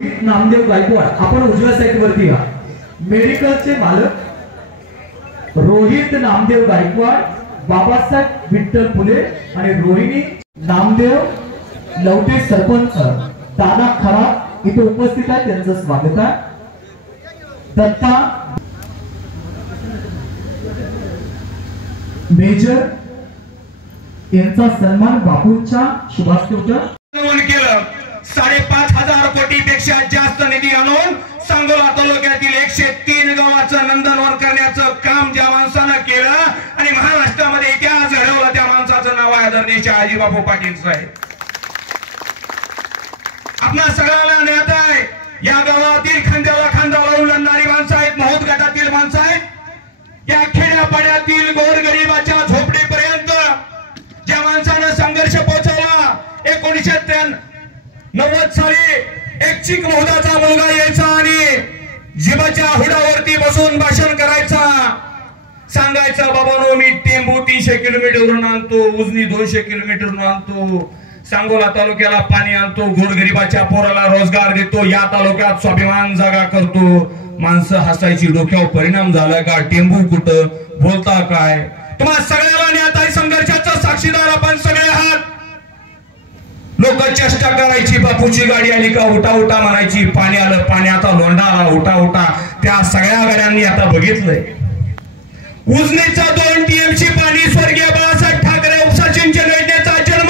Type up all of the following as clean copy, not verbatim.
नामदेव गायकवाड, आपण उजव्या साइड वरती या. मेडिकलचे मालक रोहित नामदेव गायकवाड, बाबासाहेब विठ्ठल फुले आणि रोहिणी नामदेव लवटे सरपंच दादा खरात इथे उपस्थित आहे, त्यांचं स्वागत आहे. दत्ता मेजर यांचा सन्मान बापूंच्या शुभास्त्रोच्या केलं. 5,500 कोटी पेक्षा जास्त निधी आणून सांगोला तालुक्यातील 103 गावाचं नंदनवन करण्याचं काम ज्या माणसानं केलं आणि महाराष्ट्रामध्ये इतिहास घडवला त्या माणसाचं नाव आहे आदरणीय शहाजी बापू पाटील साहेब. आपल्या सगळ्यांना ज्ञात आहे या गावातील खांद्याला खांदा लावून लढणारी माणसं आहेत, महूत गटातील माणसं आहेत. या खेड्यापाड्यातील गोरगरिबाच्या झोपडीपर्यंत ज्या माणसानं संघर्ष पोहोचवला. 1990 साली एक चिक महोदाचा मुलगा यायचा आणि जिबाच्या हुडावरती बसून भाषण करायचा, सांगायचा बाबांनो मी टेंबू 300 किलोमीटरवरून आणतो, उजनी 200 किलोमीटरवरून आणतो, सांगोला तालुक्याला पाणी आणतो, गोरगरिबाच्या पोराला रोजगार देतो, या तालुक्यात स्वाभिमान जागा करतो. माणसं हसायची, डोक्यावर परिणाम झाला का? टेंबू कुठं, बोलता काय? तुम्हाला सगळ्याला ज्ञात आहे, संघर्षाचा साक्षीदार आपण सगळे आहात. लोक चेष्टा करायची, बापूची गाडी आली का उठा उठा म्हणायची, पाणी आलं, पाण्याचा लोंढा आला, उठा उठा. त्या सगळ्या गाड्यांनी आता बघितलंय. उजनीचा 2 टीएमसी पाणी स्वर्गीय बाळासाहेब ठाकरे उपसा सिंचन योजनेचा जन्म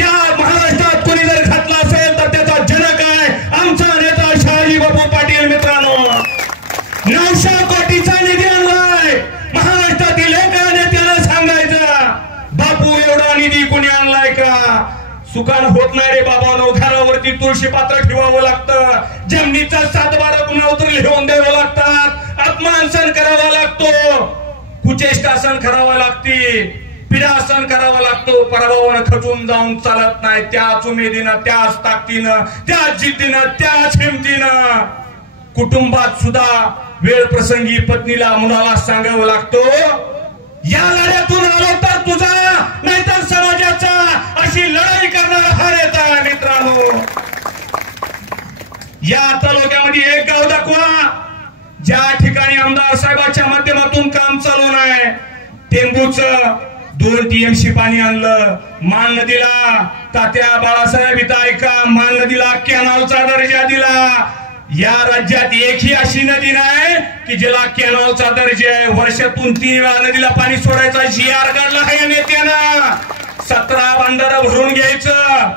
या महाराष्ट्रात कोणी जर घातला असेल तर त्याचा जनक आहे आमचा नेता शहाजी बापू पाटील. मित्रांनो 900 कोटीचा निधी आणलाय. महाराष्ट्रातील एका नेत्यानं सांगायचं बापू एवढा निधी कोणी आणलाय का? सुकान होत नाही रे बाबांनो. घरावरती तुळशी पात्र ठेवावं लागतं, जमिनीचा 7-12 गुणावतर लिहून द्यावं लागतात, आत्मांसन करावा लागतो, कुचेष्टासन करावं लागते, पीडासन करावा लागतो. पराभवानं खचून जाऊन चालत नाही. त्याच उमेदीनं, त्याच ताकदीनं, त्याच जिद्दीनं, त्याच हिमतीनं कुटुंबात सुद्धा वेळ प्रसंगी पत्नीला मुलाला सांगावं लागतो या लढ्यातून आलो तर तुझा नाहीतर समाजाचा, अशी लढाई करणारा हा नेता. मित्रांनो या तालुक्यामध्ये एक गाव दाखवा ज्या ठिकाणी आमदार साहेबांच्या माध्यमातून काम चालू आहे. टेंबूचं 2 टीएमसी पाणी आणलं. मान नदीला तात्या बाळासाहेब इथं ऐका, मान नदीला कॅनॉलचा दर्जा दिला. या राज्यात एकही अशी नदी नाही की जिला कॅनॉलचा दर्जा आहे. वर्षातून 3 वेळा नदीला पाणी सोडायचा GR काढला आहे नेत्यानं. 17 बंधारा भरून घ्यायचं.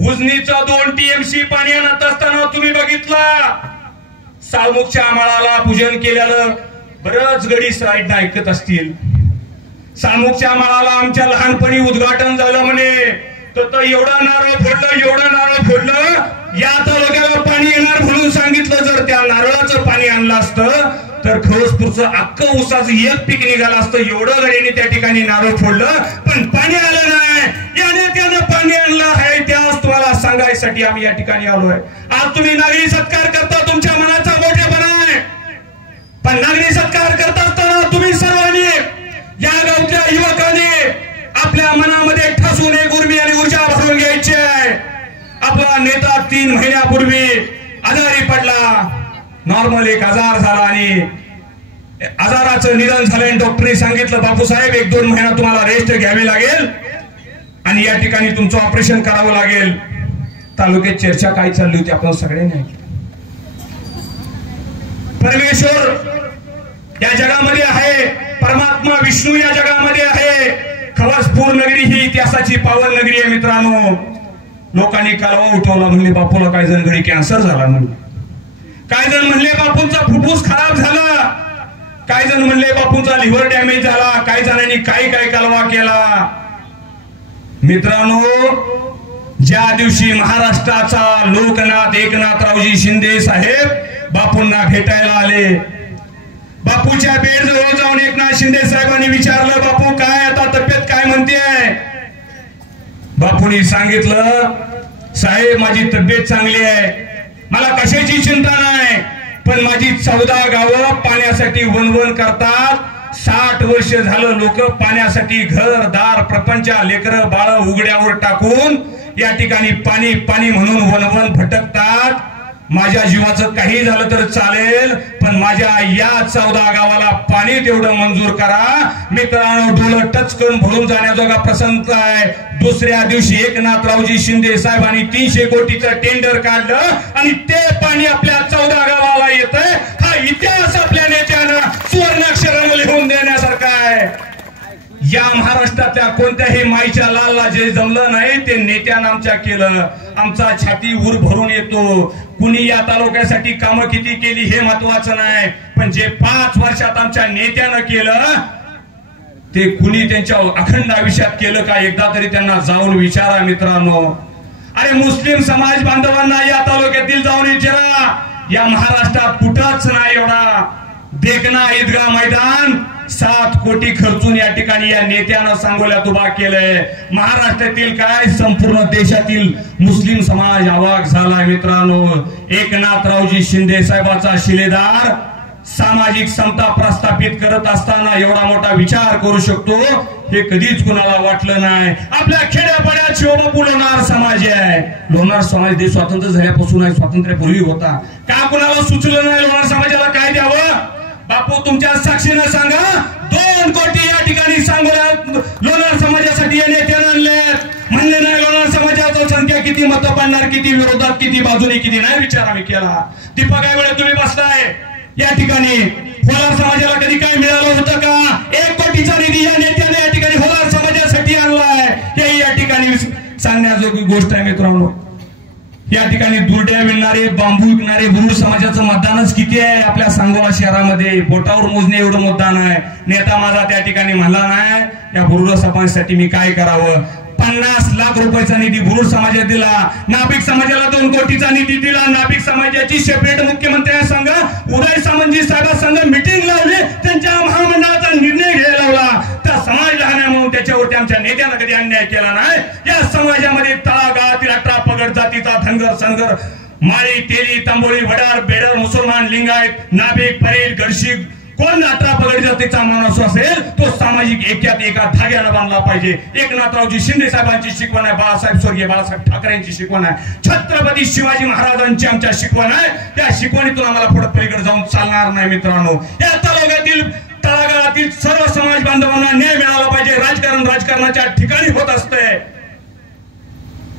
उजनीचं 2 टीएमसी पाणी आणत असताना तुम्ही बघितलं साळमुखच्या माळाला पूजन केलेलं बरंच गडी साईड ऐकत असतील. साळमुखच्या माळाला आमच्या लहानपणी उद्घाटन झालं म्हणे तर एवढं नारळ फोडलं, एवढं नारळ फोडलं, या तालुक्याला पाणी येणार म्हणून सांगितलं. जर त्या नारळाचं पाणी आणलं असतं तर खरसपूरचं अख्खं ऊसाचं एक पीक निघालं असतं. एवढं गडीने त्या ठिकाणी नारळ फोडलं पण पाणी आलं नाही. याने त्यानं पाणी आणलं आहे. त्याच तुम्हाला सांगायसाठी आम्ही या ठिकाणी आलोय. आज तुम्ही नागरी सत्कार करता, तुमच्या मनाचा मोठेपणा आहे, पण नागरी सत्कार करत असताना तुम्ही सर्वांनी या गावच्या युवकांनी आपल्या मनामध्ये ठसून एक उर्मी आणि ऊर्जा भरून घ्यायची आहे. आपला नेता 3 महिन्यापूर्वी आजारी पडला, नॉर्मल एक आजार झाला आणि आजाराचं निधन झालं. डॉक्टरने सांगितलं बापू साहेब 1-2 महिना तुम्हाला रेस्ट घ्यावी लागेल आणि या ठिकाणी तुमचं ऑपरेशन करावं लागेल. तालुक्यात चर्चा काय चालली होती आपण सगळ्यांनी ऐकली. परमेश्वर या जगामध्ये आहे, परमात्मा विष्णू या जगामध्ये आहे. खवासपूर नगरी ही इतिहासाची पावन नगरी आहे. मित्रांनो लोकांनी कालवा उठवला, म्हणले बापूला काही जण घरी कॅन्सर झाला, म्हणले काही जण म्हणले बापूंचा फुफ्फुस खराब झाला, काही जण म्हणले बापूंचा लिव्हर डॅमेज झाला, काही जणांनी काही कालवा केला. मित्रांनो ज्या दिवशी महाराष्ट्राचा लोकनाथ एकनाथरावजी शिंदे साहेब बापूंना भेटायला आले, बापूच्या बेडजवळ जाऊन एकनाथ शिंदे साहेबांनी विचारलं बापू काय आता तब्येत काय म्हणते? बापूंनी सांगितलं साहेब माझी तब्येत चांगली आहे, मला कशाची चिंता नाही, पण माझी 14 गावं पाण्यासाठी वणवण करतात. 60 वर्ष झालं लोक पाण्यासाठी घरदार प्रपंच लेकरं बाळ उघड्यावर टाकून या ठिकाणी पाणी पाणी म्हणून वणवण भटकतात. माझ्या जीवाचं काही झालं तर चालेल, पण माझ्या या 14 गावाला पाणी तेवढं मंजूर करा. मित्रांनो, डोळं टच करून भरून जाण्याजोगा प्रसंग आहे. दुसऱ्या दिवशी एकनाथरावजी शिंदे साहेबांनी 300 कोटीचं टेंडर काढलं आणि ते पाणी आपल्या 14 गावाला येतंय. हा इतिहास आपल्या नेत्यानं सुवर्णाक्षराने लिहून देण्यासारखा आहे. या महाराष्ट्रातल्या कोणत्याही माईच्या लालला जे जमलं नाही ते नेत्यानं आमच्या केलं. आमचा छाती उर भरून येतो. कुणी या तालुक्यासाठी कामं किती केली हे महत्वाचं नाही, पण जे 5 वर्षात आमच्या नेत्यानं केलं ते कुणी त्यांच्या अखंड आयुष्यात केलं का एकदा तरी त्यांना जाऊन विचारा मित्रांनो. अरे मुस्लिम समाज बांधवांना या तालुक्यातील जाऊन विचारा. या महाराष्ट्रात कुठंच नाही एवढा देखना ईदगाह मैदान 7 कोटी खर्चून या ठिकाणी या नेत्यानं सांगोल्यात उभा केलंय. महाराष्ट्रातील काय संपूर्ण देशातील मुस्लिम समाज अवाक झाला मित्रांनो. एकनाथरावजी शिंदे साहेबाचा शिलेदार सामाजिक समता प्रस्थापित करत असताना एवढा मोठा विचार करू शकतो हे कधीच कुणाला वाटलं नाही. आपल्या खेड्यापाड्यात शिवबापू लोणार समाज आहे. लोणार समाज देश स्वातंत्र्य झाल्यापासून आहे, स्वातंत्र्यापूर्वी होता. का कुणाला सुचलं नाही लोणार समाजाला काय द्यावं? बापू तुमच्या साक्षीनं सांगा, 2 कोटी या ठिकाणी सांगोल्यात लोणार समाजासाठी या नेत्यानं आणलेत. म्हणले नाही लोणार समाजाची संख्या किती, मतं पडणार किती, विरोधात किती, बाजूने किती, नाही विचार आम्ही केला. दीपक काय वेळे तुम्ही बसताय या ठिकाणी. होलार समाजाला कधी काय मिळालं होतं का? 1 कोटीचा निधी या नेत्याने या ठिकाणी होलार समाजासाठी आणलाय. हे या ठिकाणी सांगण्याजोगी गोष्ट आहे मित्रांनो. या ठिकाणी दुर्ड्या विणणारे, बांबू विकणारे बुरुड समाजाचं मतदानच किती आहे आपल्या सांगोला शहरामध्ये? बोटावर मोजणे एवढं मतदान आहे. नेता माझा त्या ठिकाणी म्हणला नाही या बुरुड समाजासाठी मी काय करावं. 50 लाख रुपयाचा निधी बुरुड समाजात दिला. नाभिक समाजाला 2 कोटीचा निधी दिला. नाभिक समाजाची सेपरेट मुख्यमंत्री संघ उदय सामंतजी साहेबांसंघ मिटिंग लावली. त्यांच्या महामंडळाचा निर्णय घ्यायला लावला. त्या समाज लहान आहे म्हणून त्याच्यावरती आमच्या नेत्यानं कधी अन्याय केला नाही. या समाजामध्ये तळागाळातील 18 पगड जातीचा धनगर सनगर माळी तेली तांबोळी वडार बेडर मुसलमान लिंगायत नाभिक परेल गडशी कोण 18 पगड जातीचा माणूस असेल तो सामाजिक ऐक्यात एका धाग्यानं बांधला पाहिजे. एकनाथरावजी शिंदे साहेबांची शिकवण आहे. बाळासाहेब स्वर्गीय बाळासाहेब ठाकरेंची शिकवण आहे. छत्रपती शिवाजी महाराजांची आमच्या शिकवण आहे. त्या शिकवणीतून आम्हाला पुढे पलीकडे जाऊन चालणार नाही मित्रांनो. या तालुक्यातील तळागाळातील सर्व समाज बांधवांना न्याय मिळाला पाहिजे. राजकारण राजकारणाच्या ठिकाणी होत असते,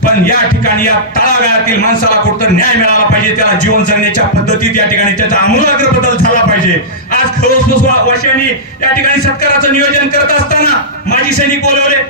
पण या ठिकाणी या तळागाळातील माणसाला कुठतर न्याय मिळाला पाहिजे. त्याला जीवन जगण्याच्या पद्धतीत या ठिकाणी त्याचा आमूलाग्र बदल झाला पाहिजे. आज खरोस वर्षांनी या ठिकाणी सत्काराचं नियोजन करत असताना माजी सैनिक बोलवले,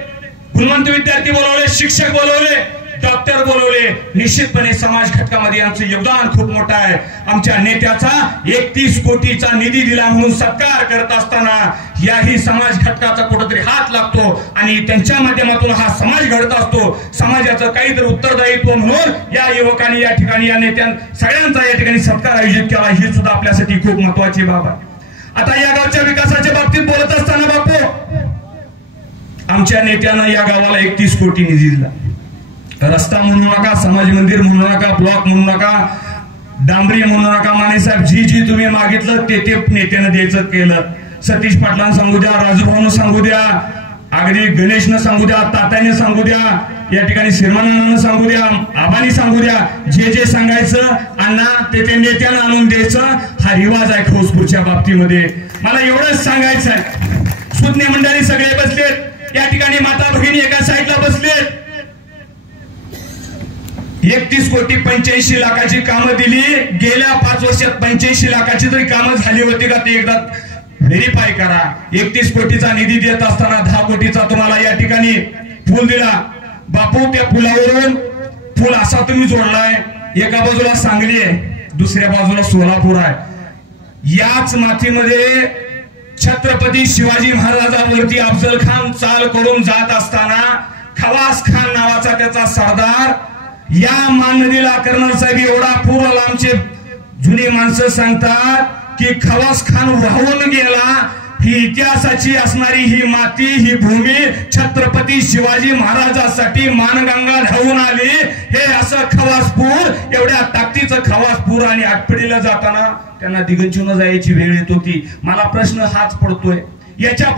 गुणवंत विद्यार्थी बोलवले, शिक्षक बोलवले, डॉक्टर बोलवले. निश्चितपणे समाज घटकामध्ये आमचं योगदान खूप मोठं आहे. आमच्या नेत्याचा 31 कोटीचा निधी दिला म्हणून सत्कार करत असताना याही समाज घटकाचा कुठेतरी हात लागतो आणि त्यांच्या माध्यमातून हा समाज घडत असतो. समाजाचं काहीतरी उत्तरदायित्व म्हणून या युवकांनी या ठिकाणी या नेत्यां सगळ्यांचा या ठिकाणी सत्कार आयोजित केला. ही सुद्धा आपल्यासाठी खूप महत्वाची बाब आहे. आता या गावच्या विकासाच्या बाबतीत बोलत असताना बापू, आमच्या नेत्यानं या गावाला 31 कोटी निधी दिला. रस्ता म्हणू नका, समाज मंदिर म्हणू नका, ब्लॉक म्हणू नका, डांबरी म्हणू नका. माने साहेब जी तुम्ही मागितलं ते नेत्यानं द्यायचं केलं. सतीश पाटलांना सांगू द्या, राजूभाऊनं सांगू द्या, अगदी गणेशनं सांगू द्या, तात्याने सांगू द्या, या ठिकाणी श्रीमानानं सांगू द्या, आबानी सांगू द्या. जे सांगायचं अण्णा ते नेत्यानं आणून द्यायचं हा रिवाज आहे खौसपूरच्या बाबतीमध्ये. मला एवढंच सांगायचं आहे. सुज्ञ मंडळी सगळे बसलेत या ठिकाणी, माता भगिनी एका साईडला बसलेत. 31 कोटी 85 लाखाची कामं दिली. गेल्या 5 वर्षात 85 लाखाची तरी कामं झाली होती का ते एकदा व्हेरीफाय करा. 31 कोटीचा निधी देत असताना 10 कोटीचा तुम्हाला या ठिकाणी पूल दिला. बापू त्या पुलावरून पूल असा तुम्ही जोडलाय, एका बाजूला सांगली आहे, दुसऱ्या बाजूला सोलापूर आहे. याच मातीमध्ये छत्रपती शिवाजी महाराजांवरती अफजल खान चाल करून जात असताना खवास खान नावाचा त्याचा सरदार या मान नदीला कर्नल साहेब एवढा पूर आला. आमचे जुनी माणसं सांगतात की खवास खान वाहून गेला. ही इतिहासाची असणारी ही माती, ही भूमी छत्रपती शिवाजी महाराजांसाठी मानगंगा धावून आली. हे असं खवासपूर, एवढ्या ताकदीचं खवासपूर, आणि आटपडीला जाताना त्यांना दिगंचून जायची वेळ येत होती. मला प्रश्न हाच पडतोय, याच्या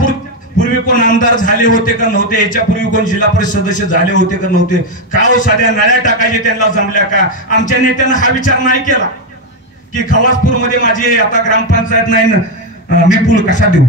पूर्वी कोण आमदार झाले होते का नव्हते, याच्यापूर्वी कोण जिल्हा परिषद सदस्य झाले होते का नव्हते, का हो साध्या नळ्या टाकायचे त्यांना जमल्या का? आमच्या नेत्यानं हा विचार नाही केला की खवासपूरमध्ये माझी आता ग्रामपंचायत नाही ना, मी पूल कसा देऊ?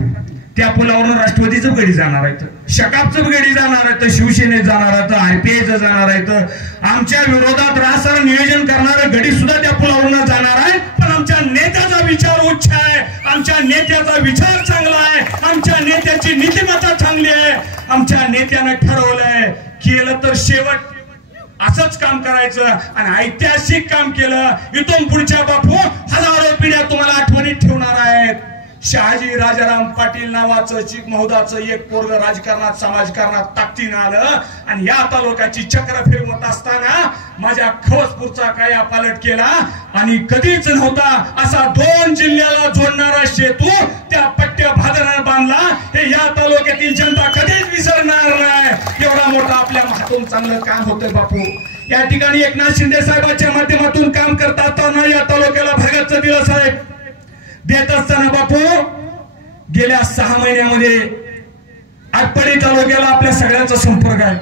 त्या पुलावरून राष्ट्रवादीचं गडी जाणार आहे, शकापचं गडी जाणार आहे, शिवसेनेत जाणार आहे, आरपीआयचं जाणार आहे, आमच्या विरोधात रासर नियोजन करणारं गडी सुद्धा त्या पुलावरून जाणार आहे. पण आमच्या नेत्याचा विचार उच्च आहे, आमच्या नेत्याचा विचार चांगला आहे, आमच्या नेत्याची नीतिमत्ता चांगली आहे. आमच्या नेत्यानं ठरवलंय केलं तर शेवट असंच काम करायचं आणि ऐतिहासिक काम केलं. इथून पुढच्या बापू हजारो पिढ्या तुम्हाला आठवणीत ठेवणार आहेत. शहाजी राजाराम पाटील नावाचं चिक महोदाचं एक पोरग राजकारणात समाजकारणात ताकदीनं आलं आणि या तालुक्याची चक्र फिरवत असताना माझ्या खवसपूरचा काया पालट केला आणि कधीच नव्हता असा 2 जिल्ह्याला जोडणारा सेतू त्या पट्ट्या भादरानं बांधला. हे या तालुक्यातील जनता कधीच विसरणार नाही. एवढा मोठा आपल्या हातून चांगलं काम होतंय बापू. या ठिकाणी एकनाथ शिंदे साहेबांच्या माध्यमातून काम करत असताना या तालुक्याला भागाचं दिलं साहेब देत असताना बापू गेल्या 6 महिन्यामध्ये आटपाडी तालुक्याला आपल्या सगळ्यांचा संपर्क आहे.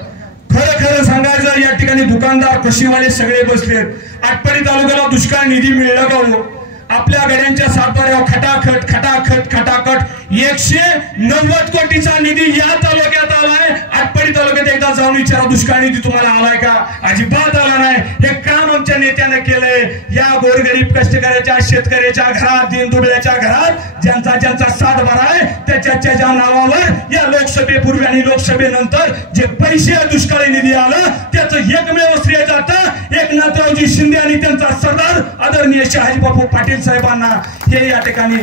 खरं सांगायचं या ठिकाणी दुकानदार कृषीवाले सगळे बसलेत. आटपाडी तालुक्याला दुष्काळ निधी मिळला का हो? आपल्या गड्यांच्या सातबाऱ्यावर खटाखट 190 कोटीचा निधी या तालुक्यात आलाय. आटपाडी तालुक्यात एकदा जाऊन विचारा दुष्काळ निधी तुम्हाला आलाय का? अजिबात आला नाही. हे काम आमच्या नेत्यानं केलंय. या गोरगरीब कष्टकऱ्याच्या शेतकऱ्याच्या घरात दीनदुबळ्याच्या घरात ज्यांचा सातबारा आहे त्याच्या नावावर या लोकसभेपूर्वी आणि लोकसभेनंतर जे पैसे दुष्काळी निधी आलं त्याचं एकमेव श्रेय जातं एकनाथरावजी शिंदे आणि त्यांचा सरदार आदरणीय शहाजी बापू पाटील साहेबांना. हे या ठिकाणी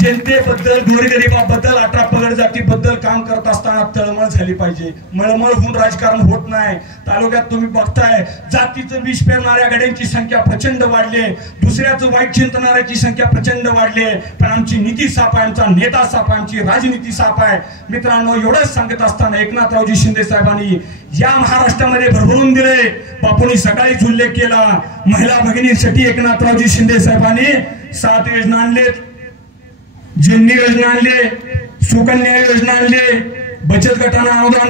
जनतेबद्दल गोरगरिबाबद्दल 18 पगड जातीबद्दल काम करत असताना तळमळ झाली पाहिजे. मळमळ होऊन राजकारण होत नाही. तालुक्यात तुम्ही बघताय जातीचं विष पेरणाऱ्या गड्यांची संख्या प्रचंड वाढली, दुसऱ्याचं वाईट चिंतणाऱ्याची संख्या प्रचंड वाढली. पण आमची नीती साफ आहे, आमचा नेता साफ आहे, आमची राजनीती साफ आहे. मित्रांनो एवढंच सांगत असताना एकनाथरावजी शिंदे साहेबांनी या महाराष्ट्रामध्ये भरभरून दिले. बापूंनी सकाळीच उल्लेख केला महिला भगिनींसाठी एकनाथरावजी शिंदे साहेबांनी 7 योजना आणलेत. जननी योजना आणले, सुकन्या योजना आणले, बचत गटांना अनुदान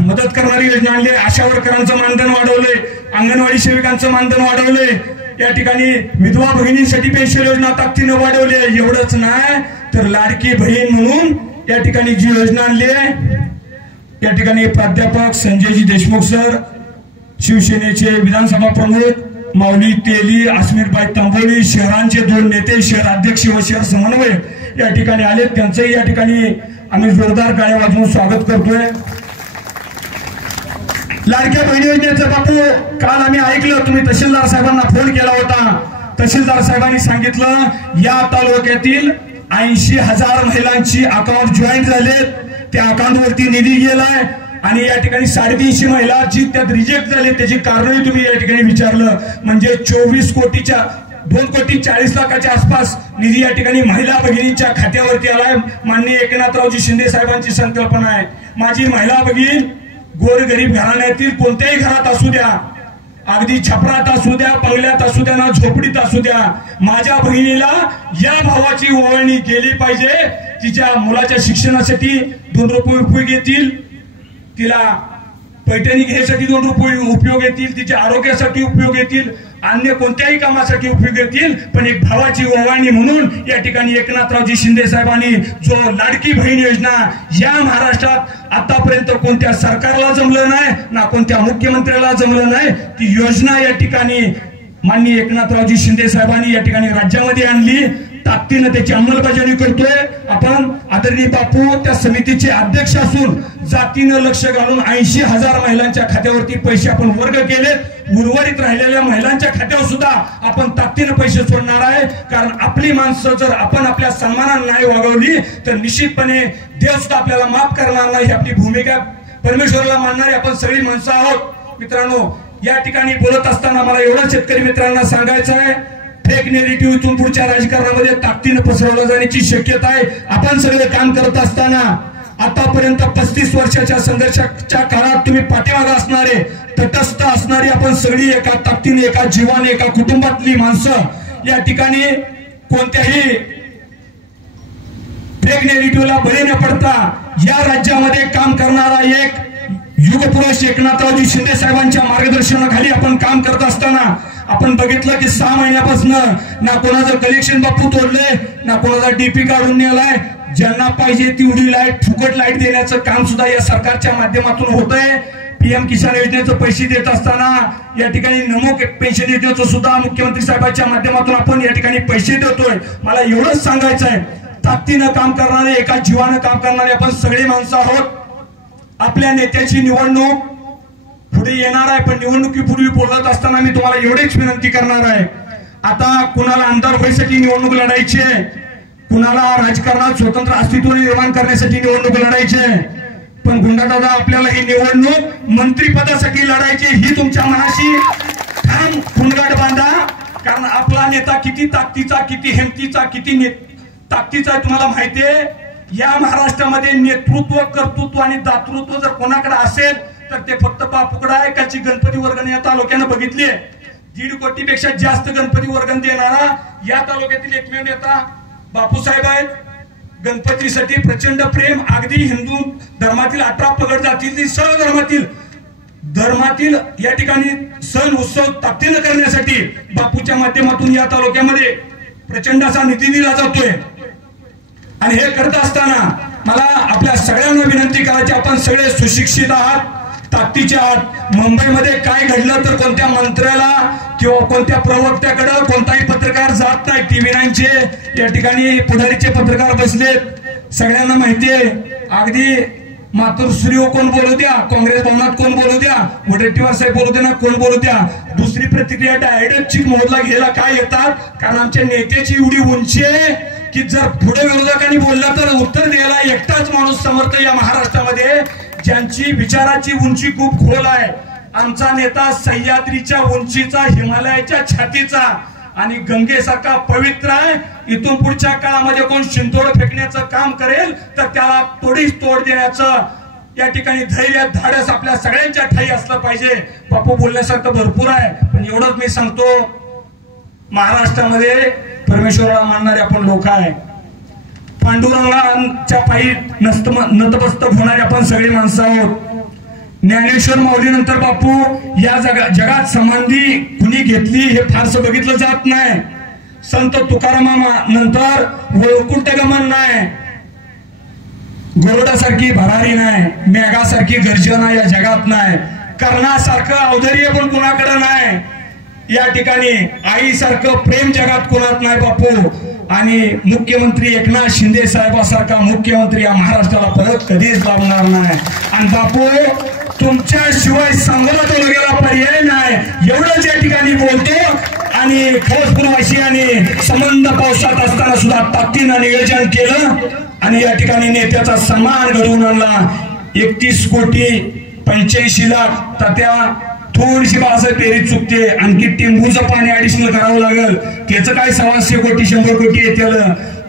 मदत करणारी योजना आणली, आशा वर्करांचं मानधन वाढवले, अंगणवाडी सेविकांचं मानधन वाढवले. या ठिकाणी विधवा भगिनींसाठी पेन्शन योजना ताकदीनं वाढवली. एवढंच नाही तर लाडकी बहीण म्हणून या ठिकाणी जी योजना आणली आहे या ठिकाणी प्राध्यापक संजयजी देशमुख सर, शिवसेनेचे विधानसभा प्रमुख माऊली तेली, अस्मिरबाई तांबोली, शहरांचे 2 नेते, शहर अध्यक्ष व शहर समन्वयक या ठिकाणी आले. त्यांचंही या ठिकाणी आम्ही जोरदार टाळ्या वाजवून स्वागत करतोय. लाडक्या बहिणी योजनेचं बापू काल आम्ही ऐकलं, तुम्ही तहसीलदार साहेबांना फोन केला होता. तहसीलदार साहेबांनी सांगितलं या तालुक्यातील 80,000 महिलांची अकाउंट जॉईन झालेत. त्या अकाउंटवरती निधी गेलाय आणि या ठिकाणी 350 महिला जी त्यात रिजेक्ट झाले त्याची कारणही तुम्ही या ठिकाणी विचारलं. म्हणजे 24 कोटीच्या 2 कोटी 40 लाखाच्या आसपास निधी या ठिकाणी महिला भगिनींच्या खात्यावरती आलाय. माननीय एकनाथरावजी शिंदे साहेबांची संकल्पना आहे. माझी महिला भगिनी गोरगरीब घराण्यातील कोणत्याही घरात असू द्या, अगदी छपरात असू द्या, बंगल्यात असू द्या ना झोपडीत असू द्या, माझ्या बहिणीला या भावाची ओवाळणी गेली पाहिजे. तिच्या मुलाच्या शिक्षणासाठी 2 रुपये उपयोग येतील, तिला पैठणी घ्यायसाठी 2 रुपये उपयोग येतील, तिच्या आरोग्यासाठी उपयोग येतील, अन्य कोणत्याही कामासाठी उपयोग येतील. पण एक भावाची ओवाळणी म्हणून या ठिकाणी एकनाथरावजी शिंदे साहेबांनी जो लाडकी बहीण योजना या महाराष्ट्रात आतापर्यंत कोणत्या सरकारला जमलं नाही ना कोणत्या मुख्यमंत्र्याला जमलं नाही, ती योजना या ठिकाणी माननीय एकनाथरावजी शिंदे साहेबांनी या ठिकाणी राज्यामध्ये आणली. ताकदीनं त्याची अंमलबजावणी करतोय आपण. आदरणीय बापू त्या समितीचे अध्यक्ष असून जातीनं लक्ष घालून 80,000 महिलांच्या खात्यावरती पैसे आपण वर्ग केलेत. उर्वरित राहिलेल्या महिलांच्या खात्यावर सुद्धा आपण ताकदीनं पैसे सोडणार आहे. कारण आपली माणसं जर आपण आपल्या सन्मानानं नाही वागवली तर निश्चितपणे देव सुद्धा आपल्याला माफ करणार नाही. ही आपली भूमिका, परमेश्वराला मानणारी आपण सगळी माणसं आहोत. मित्रांनो या ठिकाणी बोलत असताना मला एवढं शेतकरी मित्रांना सांगायचं आहे, फेक नेरेटिव्ह इथून पुढच्या राजकारणामध्ये ताकदीनं पसरवलं जाण्याची शक्यता आहे. आपण सगळे काम करत असताना आतापर्यंत 35 वर्षाच्या संघर्षाच्या काळात तुम्ही पाठीमागे असणारे, तटस्थ असणारी आपण सगळी एका ताकदीने, एका जीवाने, एका कुटुंबातली माणसं या ठिकाणी कोणत्याही फेक नेगेटिव्हला बळी न पडता या राज्यामध्ये काम करणारा एक युगपुरुष एकनाथरावजी शिंदे साहेबांच्या मार्गदर्शनाखाली आपण काम करत असताना आपण बघितलं की 6 महिन्यापासून ना कोणाचं कलेक्शन बापू तोडलंय, ना कोणाचा डीपी काढून नेलाय. ज्यांना पाहिजे तेवढी लाईट, फुकट लाईट देण्याचं काम सुद्धा या सरकारच्या माध्यमातून होतंय. पीएम किसान योजनेचे पैसे देत असताना या ठिकाणी नमो पेन्शन योजनेचं सुद्धा मुख्यमंत्री साहेबांच्या माध्यमातून आपण या ठिकाणी पैसे देतोय. मला एवढंच सांगायचं आहे, ताकदीनं काम करणारे, एका जीवानं काम करणारे आपण सगळे माणसं आहोत. आपल्या नेत्याची निवडणूक पुढे येणार आहे, पण निवडणुकीपूर्वी बोलत असताना मी तुम्हाला एवढीच विनंती करणार आहे, आता कुणाला आमदार व्हायसाठी निवडणूक लढायची आहे, कुणाला राजकारणात स्वतंत्र अस्तित्व निर्माण करण्यासाठी निवडणूक लढायची आहे, पण गुंडादादा आपल्याला ही निवडणूक मंत्रिपदासाठी लढायची. ही तुमच्या मनाशी ठाम कुणगाट बांधा, कारण आपला नेता किती ताकदीचा, किती हिमतीचा, किती ताकदीचा तुम्हाला माहितीये. या महाराष्ट्रामध्ये नेतृत्व, कर्तृत्व आणि दातृत्व जर कोणाकडे असेल तर ते फक्त बापूकडे आहे. काची गणपती वर्गणी या तालुक्यानं बघितली आहे. 1.5 कोटीपेक्षा जास्त गणपती वर्गण देणारा या तालुक्यातील एकमेव नेता बापूसाहेब आहेत. गणपतीसाठी प्रचंड प्रेम, अगदी हिंदू धर्मातील 18 पगड जातील, सर्व धर्मातील या ठिकाणी सण उत्सव ताकदीनं करण्यासाठी बापूच्या माध्यमातून या तालुक्यामध्ये प्रचंड असा निधी दिला जातोय. आणि हे करत असताना मला आपल्या सगळ्यांना विनंती करायची, आपण सगळे सुशिक्षित आहात, ताकदीचे आहात. मुंबईमध्ये काय घडलं तर कोणत्या मंत्र्याला किंवा कोणत्या प्रवक्त्याकडे कोणताही पत्रकार जात नाही. TV9चे या ठिकाणी पुढारीचे पत्रकार बसलेत, सगळ्यांना माहितीये. अगदी मातोश्री कोण बोलू द्या, काँग्रेस भवनात कोण बोलू द्या, वडेट्टीवार साहेब बोलू द्या ना, कोण बोलू द्या, दुसरी प्रतिक्रिया डायरेक्ट चिक मोडला घ्यायला काय येतात, कारण आमच्या नेत्याची एवढी उंची आहे की जर पुढे विरोधकांनी बोलला तर उत्तर द्यायला एकटाच माणूस समर्थ या महाराष्ट्रामध्ये, ज्यांची विचाराची उंची खूप खोल आहे. आमचा नेता सह्याद्रीच्या उंचीचा, हिमालयाच्या छातीचा आणि गंगेसारखा पवित्र आहे. इथून पुढच्या काळामध्ये कोण शिंतोड फेकण्याचं काम करेल तर त्याला तोडीस तोड देण्याचं या ठिकाणी धैर्य, धाडस आपल्या सगळ्यांच्या ठाई असलं पाहिजे. बापू बोलण्यासारखं भरपूर आहे, पण एवढंच मी सांगतो, महाराष्ट्रामध्ये परमेश्वराला मानणारे आपण लोक आहे. पांडुरंगाच्या पायी नतमस्तक होणारे आपण सगळे माणसं आहोत. ज्ञानेश्वर माऊलीनंतर बापू या जगात समाधी कुणी घेतली हे फारसं बघितलं जात नाही. संत तुकारामा नंतर वैकुंठगमन नाही, गरुडासारखी भरारी नाही, मेघासारखी गर्जना या जगात नाही, कर्णासारखं औदार्य पण कुणाकडे नाही. या ठिकाणी आईसारखं प्रेम जगात कोणात नाही बापू. आणि मुख्यमंत्री एकनाथ शिंदे साहेबासारखा मुख्यमंत्री या महाराष्ट्राला परत कधीच लाभणार नाही. आणि बापू तुमच्याशिवाय सांगोला तालुक्याला पर्याय नाही, एवढंच या ठिकाणी बोलतो. आणि खौसपूरवासी आणि संबंध पावसात असताना सुद्धा ताकदीनं नियोजन केलं आणि या ठिकाणी नेत्याचा सन्मान घडवून आणला. 31,85,00,000 तात्या थोडीशी बाळासाहेब पेरी चुकते, आणखी टेंबूचं पाणी ऍडिशनल करावं लागेल. त्याचं काय 125 कोटी 100 कोटी येतील,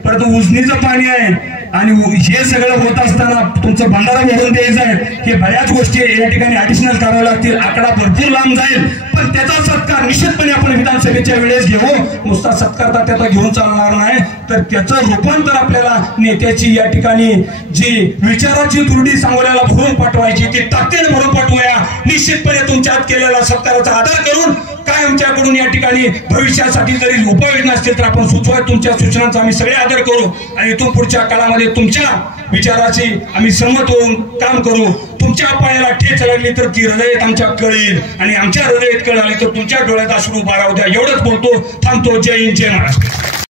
परंतु उजनीचं पाणी आहे. आणि हे सगळं होत असताना तुमचं भंडारा भरून द्यायचं आहे, हे बऱ्याच गोष्टी या ठिकाणी ऍडिशनल कराव्या लागतील. आकडा भरपूर लांब जाईल, पण त्याचा सत्कार निश्चितपणे आपण विधानसभेच्या वेळेस घेऊ. नुसता सत्कार त्याचा घेऊन चालणार नाही, तर त्याचं रूपांतर आपल्याला नेत्याची या ठिकाणी जी विचाराची दुर्डी सांगोल्याला भरून पाठवायची ती ताकदीने भरून पाठवूया. निश्चितपणे तुमच्यात केलेला सत्काराचा आदर करून काय आमच्याकडून या ठिकाणी भविष्यासाठी जरी उपाययोजना असतील तर आपण सुचवा. तुमच्या सूचनांचा आम्ही सगळे आदर करू आणि इथून पुढच्या काळामध्ये तुमच्या विचाराची आम्ही सहमत होऊन काम करू. तुमच्या पायाला ठेच लागली तर ती हृदयात आमच्या कळेल आणि आमच्या हृदयात कळ आली तर तुमच्या डोळ्यात अश्रू बारावू द्या. एवढंच बोलतो, थांबतो. जय हिंद, जय महाराष्ट्र.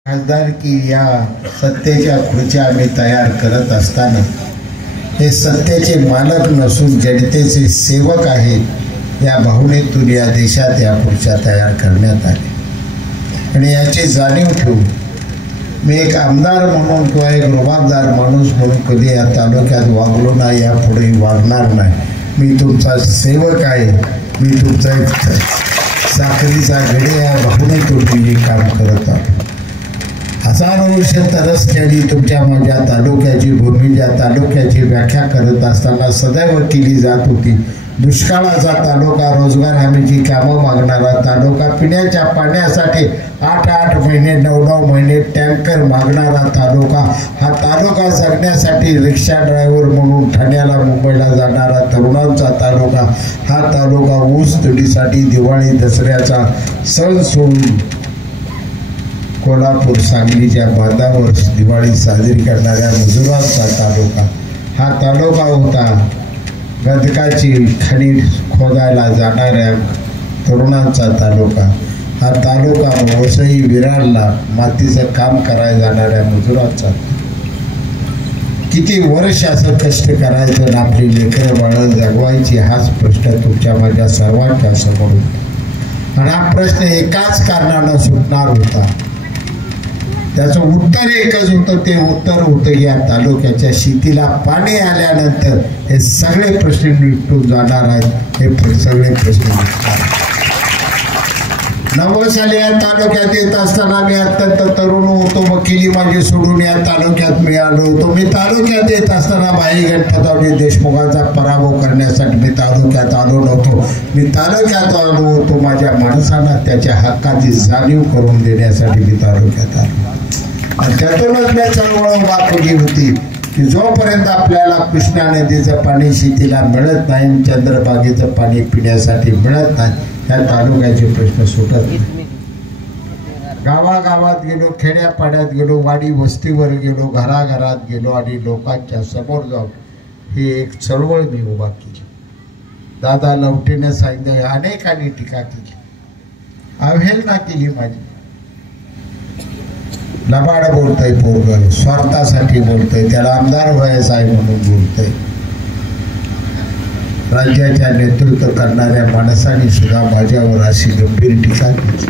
खासदारकी या सत्तेच्या खुर्च्या आम्ही तयार करत असताना हे सत्तेचे मालक नसून जनतेचे सेवक आहेत या भावनेतून या देशात या खुर्च्या तयार करण्यात आल्या. आणि याची जाणीव ठेवून मी एक आमदार म्हणून किंवा एक रुबाबदार माणूस म्हणून कधी या तालुक्यात वागलो नाही, यापुढे वागणार नाही. मी तुमचा सेवक आहे, मी तुमचा एक साखरीचा घडे या भावनेतून मी काम करत आहो. हजारो वर्ष तरसख्यानी तुमच्या माझ्या तालुक्याची भूमी, ज्या तालुक्याची व्याख्या करत असताना सदैव केली जात होती. दुष्काळाचा तालुका, रोजगार हमीची कामं मागणारा तालुका, पिण्याच्या पाण्यासाठी 8-8 महिने 9 महिने टँकर मागणारा तालुका, हा तालुका जगण्यासाठी रिक्षा ड्रायव्हर म्हणून ठाण्याला मुंबईला जाणारा तरुणांचा तालुका, हा तालुका ऊस तोडीसाठी दिवाळी दसऱ्याचा सण सोडून कोल्हापूर सांगलीच्या बांधावर दिवाळी साजरी करणाऱ्या मजुरांचा तालुका, हा तालुका होता गंधकाची खणी खोदायला जाणाऱ्या तरुणांचा तालुका, हा तालुका वसई विरारला मातीचं काम करायला जाणाऱ्या मजुरांचा. किती वर्ष असं कष्ट करायचं आणि आपली लेकरं बाळं जगवायची, हाच प्रश्न तुमच्या माझ्या सर्वांच्या समोर होता. आणि हा प्रश्न एकाच कारणानं सुटणार होता. त्याचं उत्तर एकच होतं, ते उत्तर होतं या तालुक्याच्या शेतीला पाणी आल्यानंतर हे सगळे प्रश्न निपटून जाणार आहेत. हे सगळे प्रश्न 90 साली या तालुक्यात येत असताना मी अत्यंत तरुण होतो. वकिली माझी सोडून या तालुक्यात मी आलो होतो. मी तालुक्यात येत असताना भाई गणपतरावजी देशमुखांचा पराभव करण्यासाठी मी तालुक्यात आलो नव्हतो. मी तालुक्यात आलो होतो माझ्या माणसांना त्याच्या हक्काची जाणीव करून देण्यासाठी मी तालुक्यात आलो. आणि त्यातूनच मी चळवळ उभा केली होती की जोपर्यंत आपल्याला कृष्णा नदीचं पाणी शेतीला मिळत नाही, चंद्रभागेचं पाणी पिण्यासाठी मिळत नाही, या तालुक्याचे प्रश्न सुटत नाही. गावागावात गेलो, खेड्यापाड्यात गेलो, वाडी वस्तीवर गेलो, घराघरात गेलो आणि लोकांच्या समोर जाऊन ही एक चळवळ मी उभा केली. दादा लवटेने सांगितलं, अनेकांनी टीका केली, अवहेलना केली माझी. लबाड बोलतय पोरग, स्वार्थासाठी बोलतय, त्याला आमदार व्हायचं आहे म्हणून बोलतय. राज्याच्या नेतृत्व करणाऱ्या माणसांनी सुद्धा माझ्यावर अशी गंभीर टीका केली.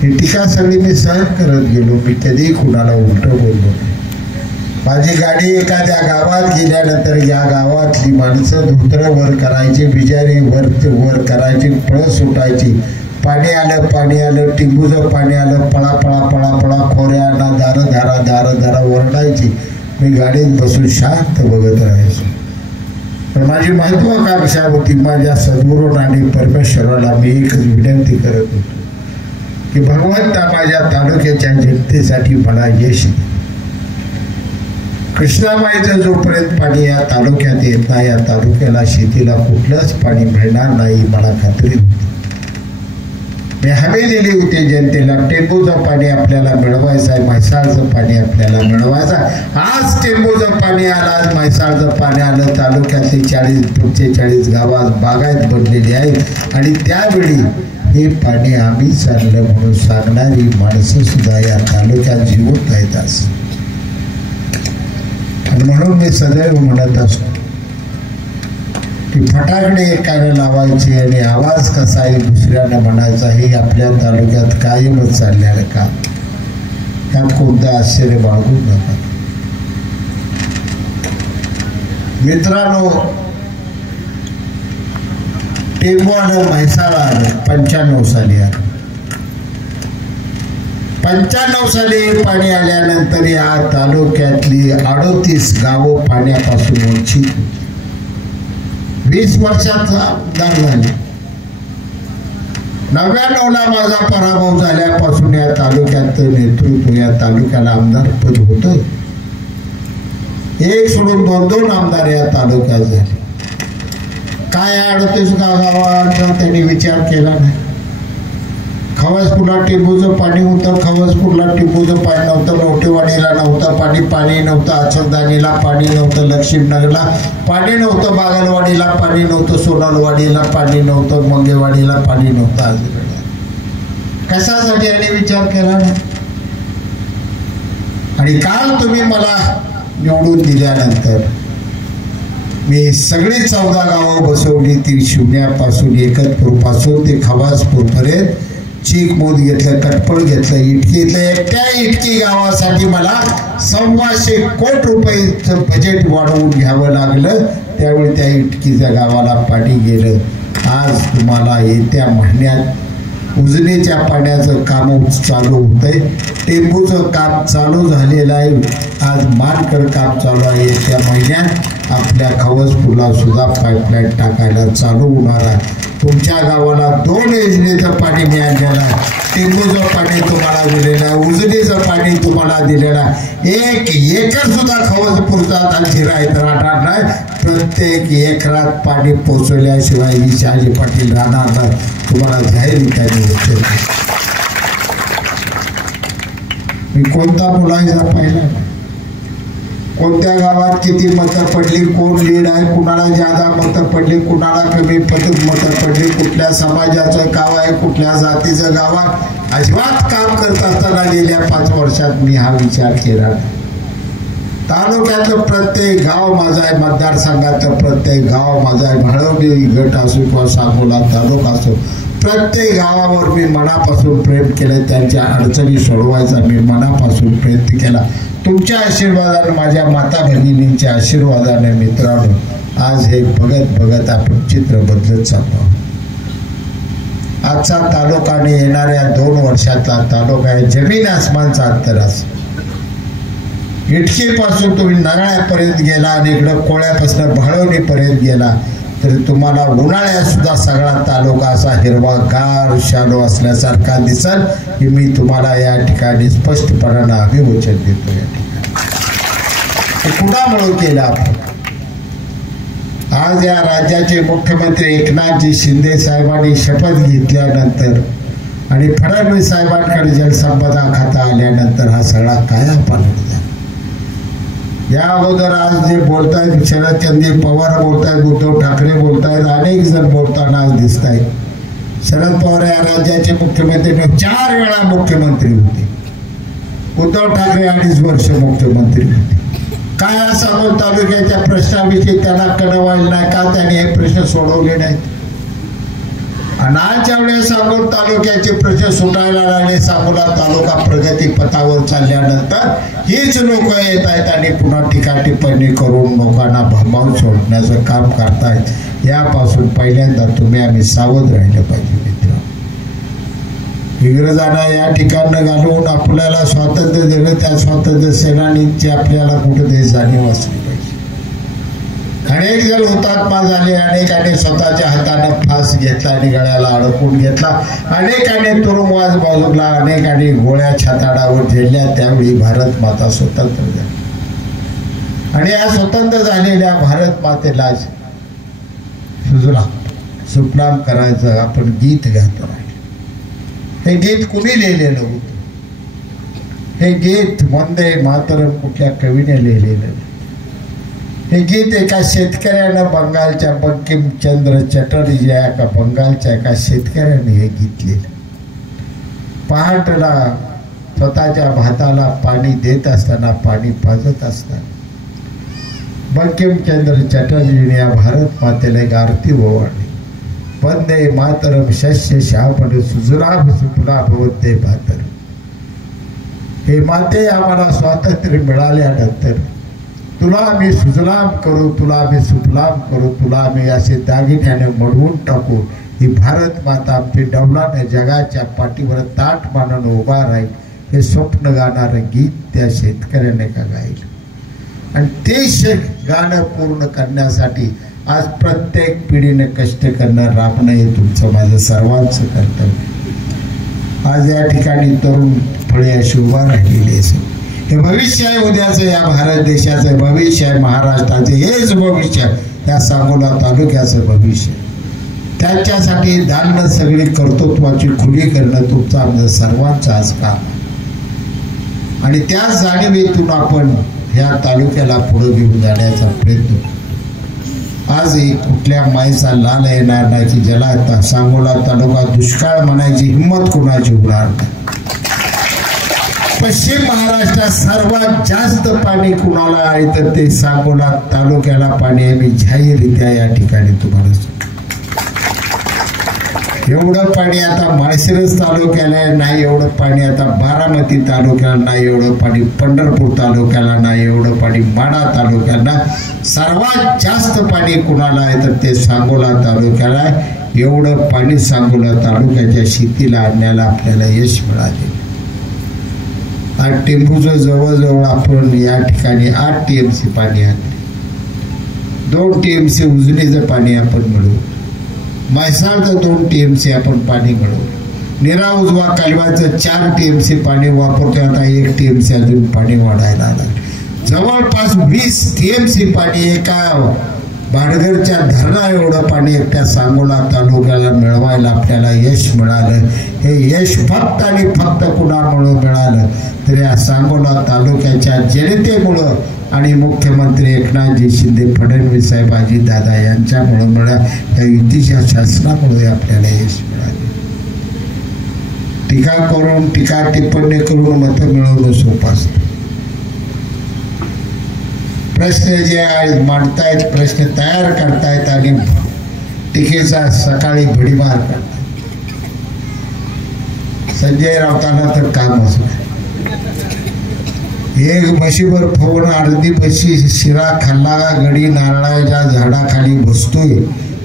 ही टीका सगळी मी सहन करत गेलो. मी कधीही कुणाला उलट बोललो नाही. माझी गाडी एखाद्या गावात गेल्यानंतर या गावातली माणसं धोतर वर करायची, बिजारी वर करायची, पळस सुटायची. पाणी आलं, टिंबूचं पाणी आलं, पळा पळा पळा पळा खोऱ्यांना दार धारा ओरडायची. मी गाडीत बसून शांत बघत राहायचो. पण माझी महत्वाकांक्षा होती, माझ्या सद्गुरू आणि परमेश्वराला मी एकच विनंती करत होतो की भगवंता माझ्या तालुक्याच्या जनतेसाठी मला यश दे. कृष्णाबाईचं जोपर्यंत पाणी या तालुक्यात येत नाही, या तालुक्याला शेतीला कुठलंच पाणी मिळणार नाही मला खात्री होती. मी हमी दिली होती जनतेला, टेंबूचं पाणी आपल्याला मिळवायचं आहे, म्हैसाळचं पाणी आपल्याला मिळवायचं आहे. आज टेंबूचं पाणी आलं, आज म्हैसाळचं पाणी आलं. तालुक्यातली 40-45 गावात बागायत बनलेली आहेत आणि त्यावेळी हे पाणी आम्हीच आणलं म्हणून सांगणारी माणसं सुद्धा या तालुक्यात जिवंत आहेत. आणि म्हणून मी सदैव म्हणत असतो की फटाकडे एकाने लावायचे आणि आवाज कसाही दुसऱ्याने म्हणायचा, हे आपल्या तालुक्यात कायमच चाललेलं काम. त्यात कोणतं आश्चर्य बाळगू नका मित्रांनो. टेंबू आलं, म्हैसाळ आलं 95 साली आलं. 95 साली पाणी आल्यानंतर या तालुक्यातली 38 गावं पाण्यापासून वंचित होती. 20 वर्षाचा आमदार झाला. 99ला माझा पराभव झाल्यापासून या तालुक्याचं नेतृत्व, या तालुक्याला आमदार पद होतं. एक सोडून 2-2 आमदार या तालुक्यात झाले. काय 38 गावांचा त्यांनी विचार केला नाही. खवसपूरला टिंबूचं पाणी होतं, खवसपूरला टिंबूचं पाणी नव्हतं, नोटेवाडीला नव्हतं पाणी नव्हतं, अचलदानीला पाणी नव्हतं, लक्ष्मीनगरला पाणी नव्हतं, बागलवाडीला पाणी नव्हतं, सोनालवाडीला पाणी नव्हतं, मंगेवाडीला पाणी नव्हतं. कशासाठी याने विचार केला नाही. आणि काल तुम्ही मला निवडून दिल्यानंतर मी सगळी 14 गावं बसवली. ती शिवण्यापासून एकतपूरपासून ते खवासपूरपर्यंत चीकमोद घेतलं, कटपळ घेतलं, इटकी घेतलं. एकट्या इटकी गावासाठी मला 1,200 कोटी रुपयेचं बजेट वाढवून घ्यावं लागलं. त्यावेळी त्या इटकीच्या गावाला पाणी गेलं. आज तुम्हाला येत्या महिन्यात उजनीच्या पाण्याचं काम चालू होतंय, टेंबूचं काम चालू झालेलं आहे, आज मानकड काम चालू आहे. येत्या महिन्यात आपल्या खवसपूरला सुद्धा पाईपलाईन टाकायला चालू होणार आहे. तुमच्या गावाला 2 योजनेचं पाणी मी आणलेलं आहे. टेंबूचं पाणी तुम्हाला दिलेलं आहे, उजनीचं पाणी तुम्हाला दिलेलं आहे. 1 एकर सुद्धा खवसपूरचा जिरायत राहणार नाही. प्रत्येक एकरात पाणी पोचवल्याशिवाय विशाजी पाटील राहणार नाही. तुम्हाला जाहीररित्या मी कोणता बोलायचा पाहिला, कोणत्या गावात किती मतं पडली, कोण लीड आहे, कुणाला ज्यादा मतं पडली, कुणाला कमी मतं पडली, कुठल्या समाजाचं गाव आहे, कुठल्या जातीचं गाव आहे, अजिबात काम करत असताना गेल्या 5 वर्षात मी हा विचार केला. तालुक्यातलं प्रत्येक गाव माझा आहे, मतदारसंघातलं प्रत्येक गाव माझा आहे. भाळवणी गट असो किंवा सांगोला तालुका असो, प्रत्येक गावावर मी मनापासून प्रेम केले. त्यांच्या अडचणी सोडवायचा मी मनापासून प्रयत्न केला. तुमच्या आशीर्वादाने, माझ्या माता भगिनींच्या आशीर्वादाने मित्रांनो, आज हे बघत बघत आपण चित्र बदलत चाललो. आजचा तालुका आणि येणाऱ्या 2 वर्षातला तालुका आहे जमीन आसमानचा अंतर असतो. इटकीपासून तुम्ही नारळापर्यंत गेला आणि इकडं कोळ्यापासून भाळवणीपर्यंत गेला तरी तुम्हाला उन्हाळ्यात सुद्धा सगळा तालुका असा हिरवागार शाडो असल्यासारखा दिसल. हे मी तुम्हाला या ठिकाणी स्पष्टपणानं अभिवचन देतो. या ठिकाणी कुणामुळे केलं आपण? आज या राज्याचे मुख्यमंत्री एकनाथजी शिंदे साहेबांनी शपथ घेतल्यानंतर आणि फडणवीस साहेबांकडे जलसंपदा खाता आल्यानंतर हा सगळा कायापालट झाला. या अगोदर आज जे बोलतायत, शरदचंद्र पवार बोलतायत, उद्धव ठाकरे बोलतायत, अनेक जण बोलताना आज दिसत आहेत. शरद पवार या राज्याचे मुख्यमंत्री 4 वेळा मुख्यमंत्री होते. उद्धव ठाकरे 2.5 वर्ष मुख्यमंत्री होते. काय सांगोल तालुक्याच्या प्रश्नाविषयी त्यांना कळवायला नाही का? त्यांनी हे प्रश्न सोडवले नाहीत. आणि आजच्या वेळेस सांगोल तालुक्याचे प्रश्न सुटायला लागले. सांगोला तालुका प्रगती पथावर चालल्यानंतर हीच लोक येत आहेत आणि पुन्हा टीका टिप्पणी करून लोकांना भांबावून सोडण्याचं काम करतायत. यापासून पहिल्यांदा तुम्ही आम्ही सावध राहिलं पाहिजे मित्र. इंग्रजांना या ठिकाणं घालवून आपल्याला स्वातंत्र्य दिलं, त्या स्वातंत्र्य सेनानींची आपल्याला कुठेतरी जाणीव असली पाहिजे. अनेक जण हुतात्मा झाले, अनेकाने स्वतःच्या हाताने फास घेतला आणि गळ्याला अडकून घेतला, अनेकाने तुरुंगवास बाजूला, अनेकाने गोळ्या छाताडावर झेलल्या. त्यावेळी भारत माता स्वतंत्र झाली आणि या स्वतंत्र झालेल्या भारत मातेला सुफलाम करायचं आपण गीत गातो. हे गीत कुणी लिहिलेलं होतं? हे गीत वंदे मातरम कुठल्या कवीने लिहिलेलं? हे गीत एका शेतकऱ्यानं बंगालच्या बंकिमचंद्र चटर्जी या एका बंगालच्या एका शेतकऱ्याने हे गीत लिहिलं. पहाटला स्वतःच्या भाताला पाणी देत असताना, पाणी पाजत असताना बंकिमचंद्र चटर्जीने या भारत मातेला एक आरती ओवाळली. वंदे मातरम शस्य श्यामल सुजलाभ सुफलाभ वंदे मातरम. हे माते, आम्हाला स्वातंत्र्य मिळाल्यानंतर तुला आम्ही सुजलाम करू, तुला आम्ही सुफलाम करू, तुला आम्ही असे दागिन्याने मडवून टाकू. ही भारत माता आमची डौलाने जगाच्या पाठीवर ताट मानून उभा राहील. हे स्वप्न गाणारं गीत त्या शेतकऱ्याने का गायलं. आणि ते गाणं पूर्ण करण्यासाठी आज प्रत्येक पिढीने कष्ट करणं, राबणं हे तुमचं माझं सर्वांचं कर्तव्य. आज या ठिकाणी तरुण फळे अशी उभा राहिलेली आहे. हे भविष्य आहे उद्याचं, या भारत देशाचं भविष्य आहे, महाराष्ट्राचं हेच भविष्य आहे, या सांगोला तालुक्याचं भविष्य. त्याच्यासाठी दालनं सगळी कर्तृत्वाची खुली करणं तुमचं आमचं सर्वांचं आज काम. आणि त्याच जाणीवेतून आपण ह्या तालुक्याला पुढे घेऊन जाण्याचा प्रयत्न. आज कुठल्या माईचा लाल येणार नाही की ज्याला सांगोला तालुका दुष्काळ म्हणायची हिंमत कोणाची होणार नाही. पश्चिम महाराष्ट्रात सर्वात जास्त पाणी कुणाला आहे तर ते सांगोला तालुक्याला पाणी आहे. मी जाहीररित्या या ठिकाणी तुम्हाला एवढं पाणी आता माळशिरस तालुक्याला नाही, एवढं पाणी आता बारामती तालुक्याला नाही, एवढं पाणी पंढरपूर तालुक्याला नाही, एवढं पाणी माढा तालुक्याला. सर्वात जास्त पाणी कुणाला आहे तर ते सांगोला तालुक्याला आहे. एवढं पाणी सांगोला तालुक्याच्या शेतीला आणण्याला आपल्याला यश मिळाले. आज टेंबूचं जवळजवळ आपण या ठिकाणी 8 TMC पाणी आणले. 2 TMC उजनीचं पाणी आपण मिळवू. म्हैसाळचं 2 TMC आपण पाणी मिळवलं. निरा उजवा कालव्याचं 4 TMC पाणी वापरतो, आता 1 TMC अजून पाणी वाढायला लागलं. जवळपास 20 TMC पाणी एका भाटघरच्या धरणा एवढं पाणी एकट्या सांगोला तालुक्याला मिळवायला आपल्याला यश मिळालं. हे यश फक्त आणि फक्त कुणामुळे मिळालं तर या सांगोला तालुक्याच्या जनतेमुळं आणि मुख्यमंत्री एकनाथजी शिंदे, फडणवीस साहेब, अजितदादा यांच्यामुळे मिळालं. या युतीच्या शासनामुळे आपल्याला यश मिळालं. टीका करून टीका टिप्पणी करून मतं मिळवणं सोपं असतं. प्रश्न जे मांडतायत, प्रश्न तयार करतायत आणि टीकेचा सकाळी भडीमार करतायत. संजय राऊतांना तर काम असतं. एक म्हशीवर फोन, अर्धी म्हशी शिरा खाल्ला, गडी नारळाच्या झाडाखाली बसतोय.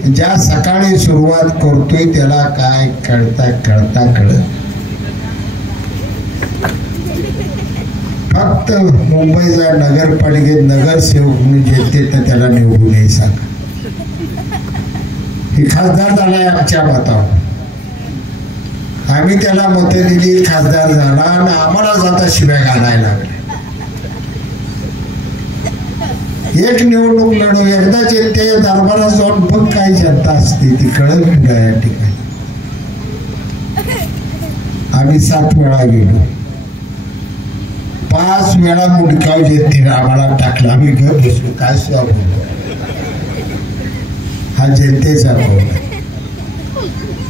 ज्या सकाळी सुरुवात करतोय त्याला काय कळता कळत. फक्त मुंबईचा नगरपालिकेत नगरसेवक म्हणून जेते तर त्याला निवडून नाही सांगा. ही खासदार झालाय आमच्या मतावर. आम्ही त्याला मतं दिली, खासदार झाला आणि आम्हाला जाता शिव्या घालायला लागल्या. एक निवडणूक लढव, एकदाच ते दरबारात जाऊन बघ काय जनता असते ती कळत का या ठिकाणी. आम्ही 7 वेळा गेलो, 5 वेळा मुंडकाव जनतेने आम्हाला टाकला. आम्ही घर बसलो, काय सुद्धा बोललो. हा जनतेचा भाव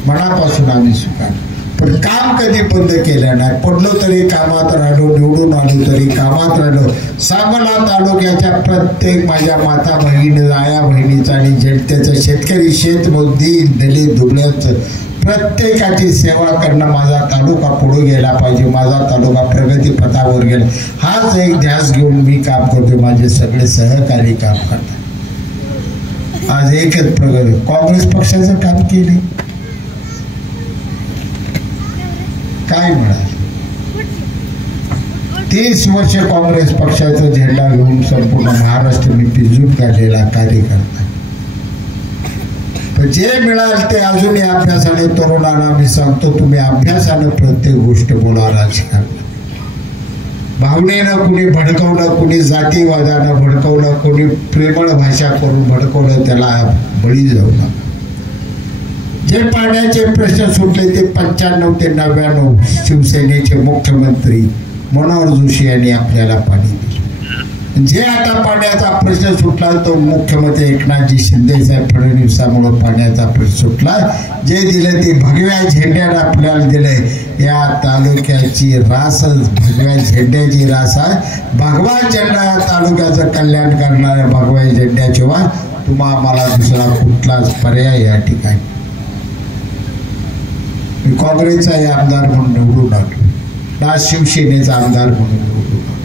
मनापासून आम्ही स्वीकार. पण काम कधी बंद केलं नाही. पडलो तरी कामात राहिलो, निवडून आलो तरी कामात राहिलो. सांगोला तालुक्याच्या प्रत्येक माझ्या माता बहिणी, आया बहिणीचं आणि जनतेचं, शेतकरी, शेतमजूर, दलित, दुबळ्याचं प्रत्येकाची सेवा करणं. माझा तालुका पुढे गेला पाहिजे, माझा तालुका प्रगती पथावर गेला, हाच एक ध्यास घेऊन मी काम करतो. माझे सगळे सहकारी काम करतात. आज एकच प्रगती. काँग्रेस पक्षाचं काम केले, काय मिळालं? 30 वर्ष काँग्रेस पक्षाचा झेंडा घेऊन संपूर्ण महाराष्ट्र मी पिंजून काढलेला कार्यकर्ता. पण जे मिळाल ते अजूनही अभ्यासाने तरुणांना मी सांगतो, तुम्ही अभ्यासानं प्रत्येक गोष्ट बोला. राजकारण भावनेनं कुणी भडकवलं, कुणी जातीवादानं भडकवलं, कुणी प्रेमळ भाषा करून भडकवलं, त्याला बळी जाऊ नका. जे पाण्याचे प्रश्न सुटले ते 95 ते 99 शिवसेनेचे मुख्यमंत्री मनोहर जोशी यांनी आपल्याला पाणी दिलं. जे आता पाण्याचा प्रश्न सुटला तो मुख्यमंत्री एकनाथजी शिंदे साहेब फडणवीसामुळे पाण्याचा प्रश्न सुटला. जे दिले ते भगव्या झेंड्याने आपल्याला दिलंय. या तालुक्याची रास भगव्या झेंड्याची रास आहे. भगवा झेंडा तालुक्याचं कल्याण करणाऱ्या भगव्या झेंड्याशिवाय तुम्हाला दुसरा कुठलाच पर्याय या ठिकाणी. मी काँग्रेसचा आमदार म्हणून निवडून आलो, ना शिवसेनेचा आमदार म्हणून निवडून आलो.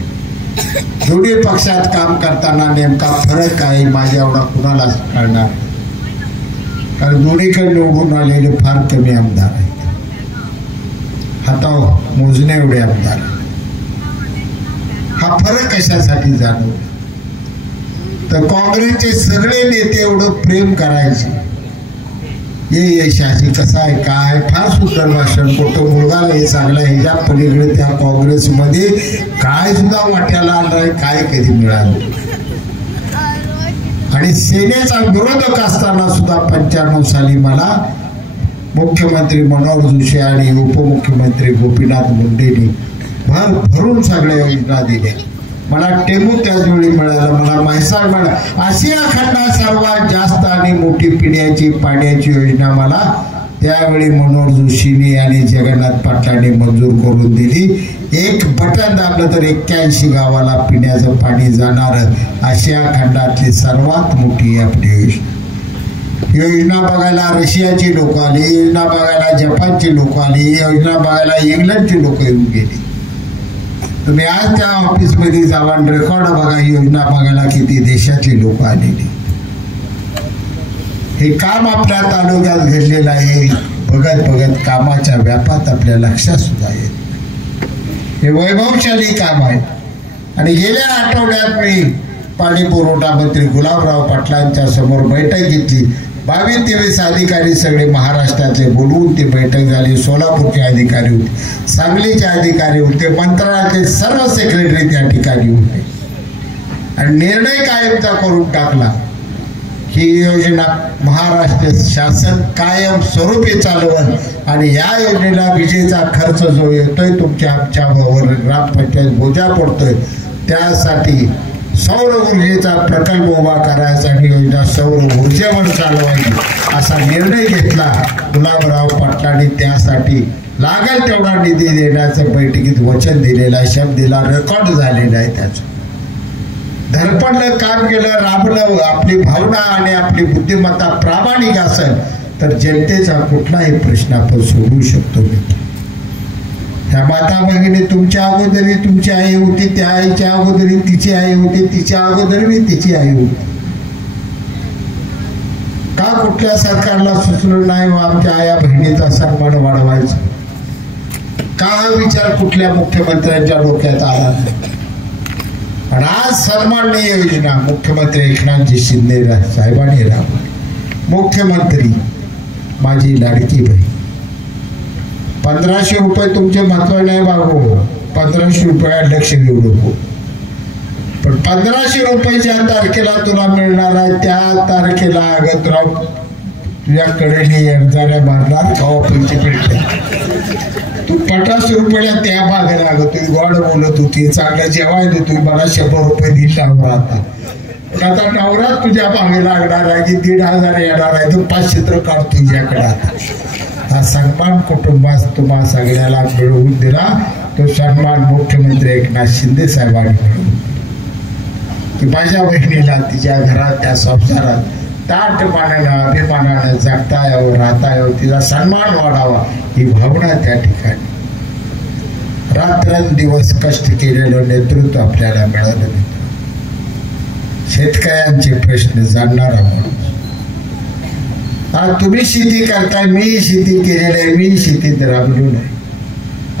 दोन्ही पक्षात काम करताना नेमका फरक आहे माझ्या एवढा कुणालाच कळणार, कारण दोन्हीकडे निवडून आलेले फार कमी आमदार आहेत. हातावर मोजणे एवढे आमदार. हा फरक कशासाठी जाणवला तर काँग्रेसचे सगळे नेते एवढं प्रेम करायचे. ये शासी कसा आहे काय, फार सुंदर भाषण करतो, मुलगाला हे चांगला. ह्याच्या पलीकडे त्या काँग्रेसमध्ये काय सुद्धा वाट्याला आलं काय कधी मिळालं. आणि सेनेचा विरोधक असताना सुद्धा 95 साली मला मुख्यमंत्री मनोहर जोशी आणि उपमुख्यमंत्री गोपीनाथ मुंडेंनी भरून सगळ्या योजना दिल्या. मला टेंबू त्याचवेळी मिळाला, मला म्हैसाळ मिळाला. आशिया खंडात सर्वात जास्त आणि मोठी पिण्याची पाण्याची योजना मला त्यावेळी मनोहर जोशींनी आणि जगन्नाथ पाटलांनी मंजूर करून दिली. एक बटन दाबलं तर 81 गावाला पिण्याचं पाणी जाणार. आशिया खंडातली सर्वात मोठी आपली योजना बघायला रशियाची लोक आली, योजना बघायला जपानची लोक आली, योजना बघायला इंग्लंडची लोक येऊन गेली. तुम्ही आज त्या ऑफिसमध्ये जावा रेकॉर्ड बघा, ही योजना बघायला किती देशातली लोक आलेली. हे काम आपल्या तालुक्यात घडलेलं आहे. बघत बघत कामाच्या व्यापात आपल्या लक्षात सुद्धा येत. हे वैभवशाली काम आहे. आणि गेल्या आठवड्यात मी पाणी पुरवठा मंत्री गुलाबराव पाटलांच्या समोर बैठक घेतली. 22-23 अधिकारी सगळे महाराष्ट्रातले बोलवून ती बैठक झाली. सोलापूरचे अधिकारी होते, सांगलीचे अधिकारी होते, मंत्रालयाचे सर्व सेक्रेटरी त्या ठिकाणी होते आणि निर्णय कायमचा करून टाकला ही योजना महाराष्ट्र शासन कायम स्वरूपी चालवल आणि या योजनेला विजेचा खर्च जो येतोय तुमच्या आमच्यावर ग्रामपंचायत बोजा पडतोय त्यासाठी सौर ऊर्जेचा प्रकल्प उभा करायसाठी योजना सौर ऊर्जेवर चालवायची असा निर्णय घेतला गुलाबराव पाटलांनी. त्यासाठी लागेल तेवढा निधी देण्याचं बैठकीत वचन दिलेलं आहे, शब्द दिला, रेकॉर्ड झालेला आहे. त्याचं धडपडलं, काम केलं, राबलं. आपली भावना आणि आपली बुद्धिमत्ता प्रामाणिक असेल तर जनतेचा कुठलाही प्रश्न आपण सोडवू शकतो. ह्या माता भगिनी तुमच्या अगोदरी तुमची आई होती, त्या आईच्या अगोदरी तिची आई होती, तिच्या अगोदरी तिची आई होती. का कुठल्या सरकारला सुचलं नाही आमच्या आया बहिणीचा सन्मान वाढवायचा? का हा विचार कुठल्या मुख्यमंत्र्यांच्या डोक्यात आला नाही? पण आज सन्माननीय योजना मुख्यमंत्री एकनाथजी शिंदे साहेबांनी राबवली. मुख्यमंत्री माझी लाडकी बहीण 1500 रुपये तुमचे महत्व नाही बाबू, 1500 रुपया लक्ष देऊ नको, पण 1500 रुपये ज्या तारखेला तुला मिळणार आहे त्या तारखेला अगतराव तुझ्याकडे येणाऱ्या मारणार खावा पैसे भेटले. तू 1500 रुपयाला त्या मागे लागत होती, गोड बोलत होती, चांगलं जेवाय देतो, मला 100 रुपये दिल नवरा. आता नवरा तुझ्या मागे लागणार आहे की 1500 येणार आहे, तू 500 तर काढ तुझ्याकडे. हा सन्मान कुटुंबास तुम्हा सगळ्याला मिळवून दिला. तो सन्मान मुख्यमंत्री एकनाथ शिंदे साहेबांनी मिळवून की माझ्या बहिणीला तिच्या घरात त्या संसारात ताटमानानं अभिमानानं जगता यावं, राहता यावं, तिचा सन्मान वाढावा ही भावना त्या ठिकाणी. रात्रंदिवस कष्ट केलेलं नेतृत्व आपल्याला मिळालं. शेतकऱ्यांचे प्रश्न जाणणारा माणूस. आज तुम्ही शेती करताय, मी शेती केलेली आहे, मी शेतीत राबलो नाही.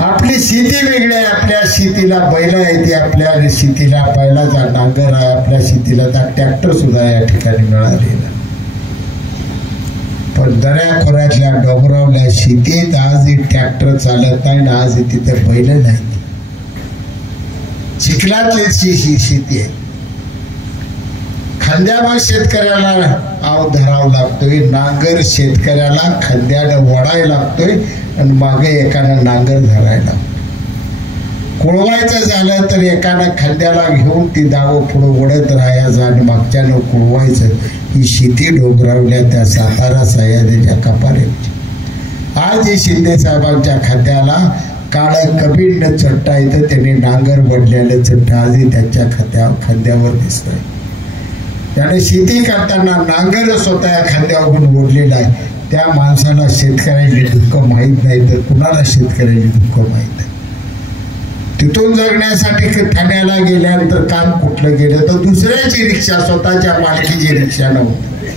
आपली शेती वेगळी आहे. आपल्या शेतीला बैल येते, आपल्या शेतीला बैलाचा नांगर आहे, आपल्या शेतीला ट्रॅक्टर सुद्धा या ठिकाणी मिळालेला. पण दऱ्याखोऱ्यातल्या डोंगरावल्या शेतीत आज ट्रॅक्टर चालत नाही, आज तिथे बैल नाही. चिखलातली शेती आहे. खांद्यावर शेतकऱ्याला आव धरावं लागतोय, नांगर शेतकऱ्याला खांद्यानं वडायला लागतोय आणि मागे एकानं नांगर धरायला. कुळवायचं झालं तर एकानं खांद्याला घेऊन ती दावं पुढं ओढत राहायचं आणि मागच्यानं कुळवायचं. ही शेती डोंगरावल्या त्या सातारा सह्याद्रीच्या कपाऱ्याची. आज ही शिंदे साहेबांच्या खांद्याला काळं कबीर चट्टा इथं त्यांनी नांगर वडलेलं चट्टा आजही त्यांच्या खांद्यावर दिसतंय. त्याने शेती करताना नांगर स्वतः खांद्यावरून ओढलेला आहे. त्या माणसाला शेतकऱ्याचे दुःख माहीत नाही तर कुणाला शेतकऱ्याचे दुःख माहीत नाही. तिथून जगण्यासाठी ठाण्याला गेल्यानंतर काम कुठलं गेलं तर दुसऱ्याची रिक्षा, स्वतःच्या मालकीची रिक्षा नव्हती,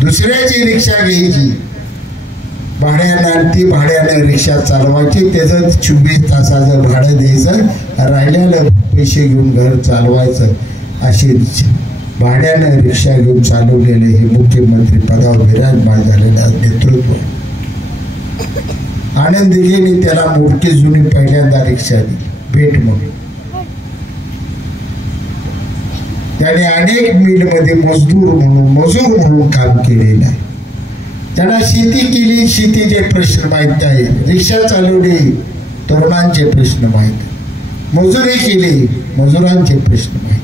दुसऱ्याची रिक्षा घ्यायची भाड्यानं आणि ती भाड्यानं रिक्षा चालवायची. त्याचं 24 तासाचं भाडं द्यायचं, राहिलेलं पैसे घेऊन घर चालवायचं. अशी भाड्यानं रिक्षा घेऊन चालवलेले हे मुख्यमंत्री पदावर विराजमान झालेलं नेतृत्व. आनंदीजींनी त्याला मोठी जुनी पहिल्यांदा रिक्षा दिली भेट म्हणून. त्याने अनेक मिलमध्ये मजूर म्हणून काम केलेलं आहे. त्यांना शेती केली, शेतीचे प्रश्न माहीत आहे, रिक्षा चालवली, तरुणांचे प्रश्न माहीत, मजुरी केली, मजुरांचे प्रश्न माहीत,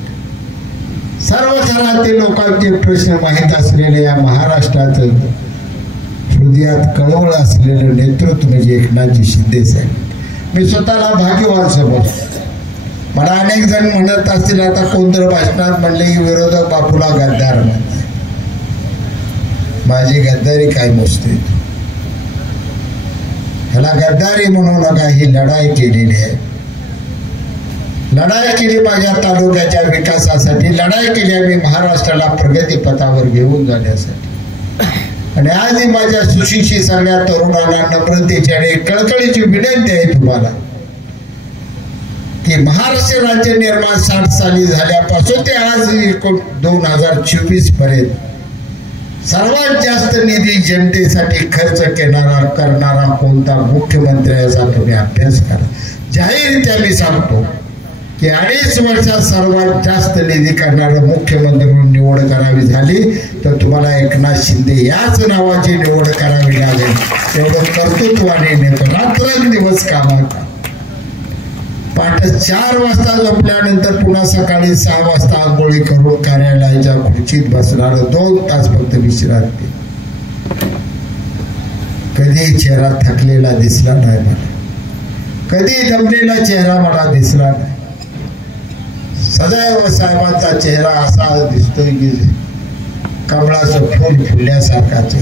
सर्व थरातील लोकांचे प्रश्न माहीत असलेले या महाराष्ट्राचं हृदयात कळवळ असलेलं नेतृत्व म्हणजे एकनाथजी शिंदे साहेब. मी स्वतःला भाग्यवान समजतो. मला अनेक जण म्हणत असतील आता कोणत्या भाषणात म्हणले की विरोधक बापूला गद्दार म्हणतात. माझी गद्दारी काय मोजते? ह्याला गद्दारी म्हणू नका. ही लढाई केलेली आहे. लढाई केली माझ्या तालुक्याच्या विकासासाठी, लढाई केली आम्ही महाराष्ट्राला प्रगतीपथावर घेऊन जाण्यासाठी. आणि आजही माझ्या सुशिक्षित सगळ्या तरुणांना नम्रतेची आणि कळकळीची विनंती आहे तुम्हाला की महाराष्ट्र राज्य निर्माण 60 साली झाल्यापासून ते आज 2024 पर्यंत सर्वात जास्त निधी जनतेसाठी खर्च करणारा कोणता मुख्यमंत्र्याचा तुम्ही अभ्यास करा. जाहीररित्या मी सांगतो की 2.5 वर्षात सर्वात जास्त निधी करणारा मुख्यमंत्री म्हणून निवड करावी झाली तर तुम्हाला एकनाथ शिंदे याच नावाची निवड करावी लागेल. एवढं कर्तृत्वाने नेतो, रात्रंदिवस कामात. पहाटे 4 वाजता झोपल्यानंतर पुन्हा सकाळी 6 वाजता आंघोळी करून कार्यालयाच्या खुर्चीत बसणार, 2 तास फक्त विश्रांती. कधी चेहरा थकलेला दिसला नाही मला, कधी दमलेला चेहरा मला दिसला नाही. सदैव साहेबांचा चेहरा असा दिसतोय की कमळाचं फूल फुलल्यासारखाच.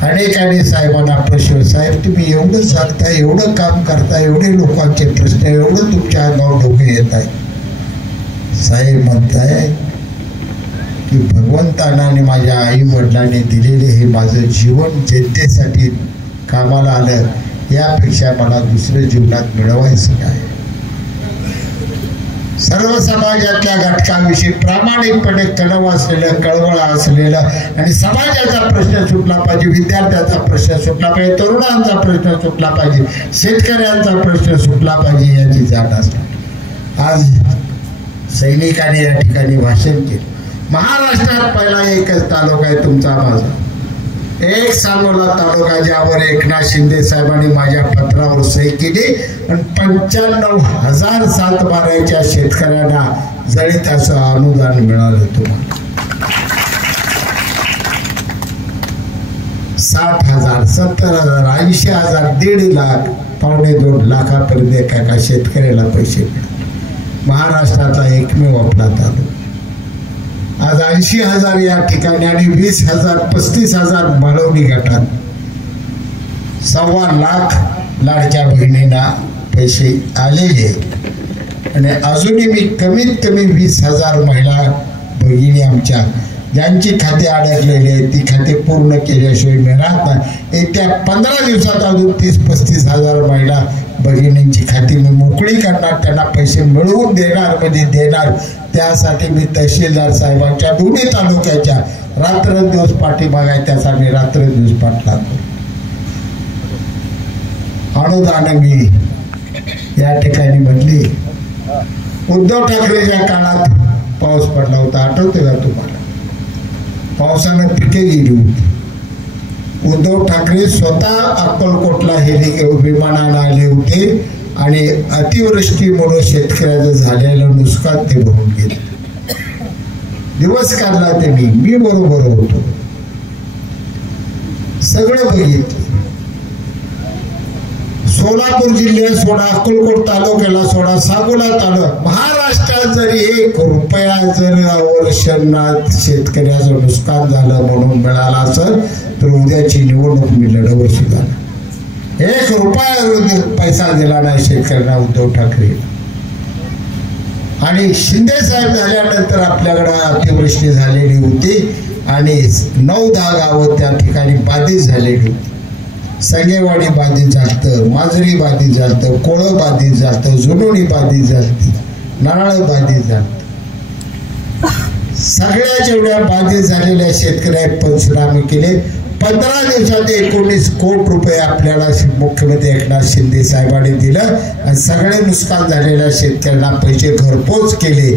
अनेकांनी साहेबांना प्रश्न, साहेब तुम्ही एवढं सांगता, एवढं काम करता, एवढे लोकांचे प्रश्न, एवढं तुमच्या अंगावर डोके येत आहे. साहेब म्हणताय की भगवंताने आणि माझ्या आई वडिलांनी दिलेले हे माझं जीवन जनतेसाठी कामाला आलं, यापेक्षा मला दुसरं जीवनात मिळवायचं काय. सर्व समाजातल्या घटकांविषयी प्रामाणिकपणे कळवळ असलेलं आणि समाजाचा प्रश्न सुटला पाहिजे, विद्यार्थ्यांचा प्रश्न सुटला पाहिजे, तरुणांचा प्रश्न सुटला पाहिजे, शेतकऱ्यांचा प्रश्न सुटला पाहिजे याची जाण असणार. आज सैनिकांनी या ठिकाणी भाषण केलं. महाराष्ट्रात पहिला एकच तालुका आहे तुमचा माझा, एक सांगोला तालुका, ज्यावर एकनाथ शिंदे साहेबांनी माझ्या पत्रावर सही केली आणि 95,000 सातबाऱ्याच्या शेतकऱ्यांना जळीताचं अनुदान मिळालं. तुम्हाला 60,000, 70,000, 80,000, 1.5 लाख, 2.25 लाखापर्यंत एका शेतकऱ्याला पैसे मिळाले. महाराष्ट्राचा एकमेव आपला तालुका. आज 80,000 या ठिकाणी आणि 20,000, 35,000 भरवणी गटात 1.25 लाख लाडक्या बहिणींना पैसे आलेले आणि अजूनही मी कमीत कमी 20,000 महिला भगिनी आमच्या ज्यांची खाते अडकलेली आहेत ती खाते पूर्ण केल्याशिवाय मिळत नाही. येत्या 15 दिवसात अजून 30-35,000 महिला भगिनींची खाती मी मोकळी करणार, त्यांना पैसे मिळवून देणार, म्हणजे देणार. त्यासाठी मी तहसीलदार साहेबांच्या दोन्ही तालुक्याच्या रात्रंदिवस पाठीमागे आहे, त्याचा मी रात्रंदिवस पाठलाग. अनुदान मी या ठिकाणी म्हटली. उद्धव ठाकरेच्या काळात पाऊस पडला होता, आठवते का तुम्हाला? पावसानं पिके गेली होती. उद्धव ठाकरे स्वतः अक्कलकोटला विमानानं आले होते आणि अतिवृष्टीमुळे शेतकऱ्याचं झालेलं नुकसान ते भरून गेले. दिवस काढला त्यांनी, मी बरोबर होतो, सगळं बघितलं. सोलापूर जिल्ह्यात सोडा, अक्कलकोट तालुक्याला सोडा, सांगोला तालुका, महाराष्ट्रात जरी 1 रुपया जर वर्षांनात शेतकऱ्याचं नुकसान झालं म्हणून मिळाला असेल तर उद्याची निवडणूक मी लढवू सुद्धा 1 रुपया पैसा दिला नाही शेतकऱ्यांना उद्धव ठाकरे. आणि शिंदे साहेब झाल्यानंतर आपल्याकडे अतिवृष्टी झालेली होती आणि 9-10 गावं त्या ठिकाणी बाधित झालेली होती. संगेवाडी बाधित झालं, माजरी बाधित झालं, कोळं बाधित झालं, जुनोणी बाधित झाली, नारळ बाधित झालं. सगळ्या जेवढ्या बाधित झालेल्या शेतकऱ्यांनी पंचनामे केले. 15 दिवसात 19 कोटी रुपये आपल्याला मुख्यमंत्री एकनाथ शिंदे साहेबांनी दिलं आणि सगळे नुकसान झालेल्या शेतकऱ्यांना पैसे घरपोच केले.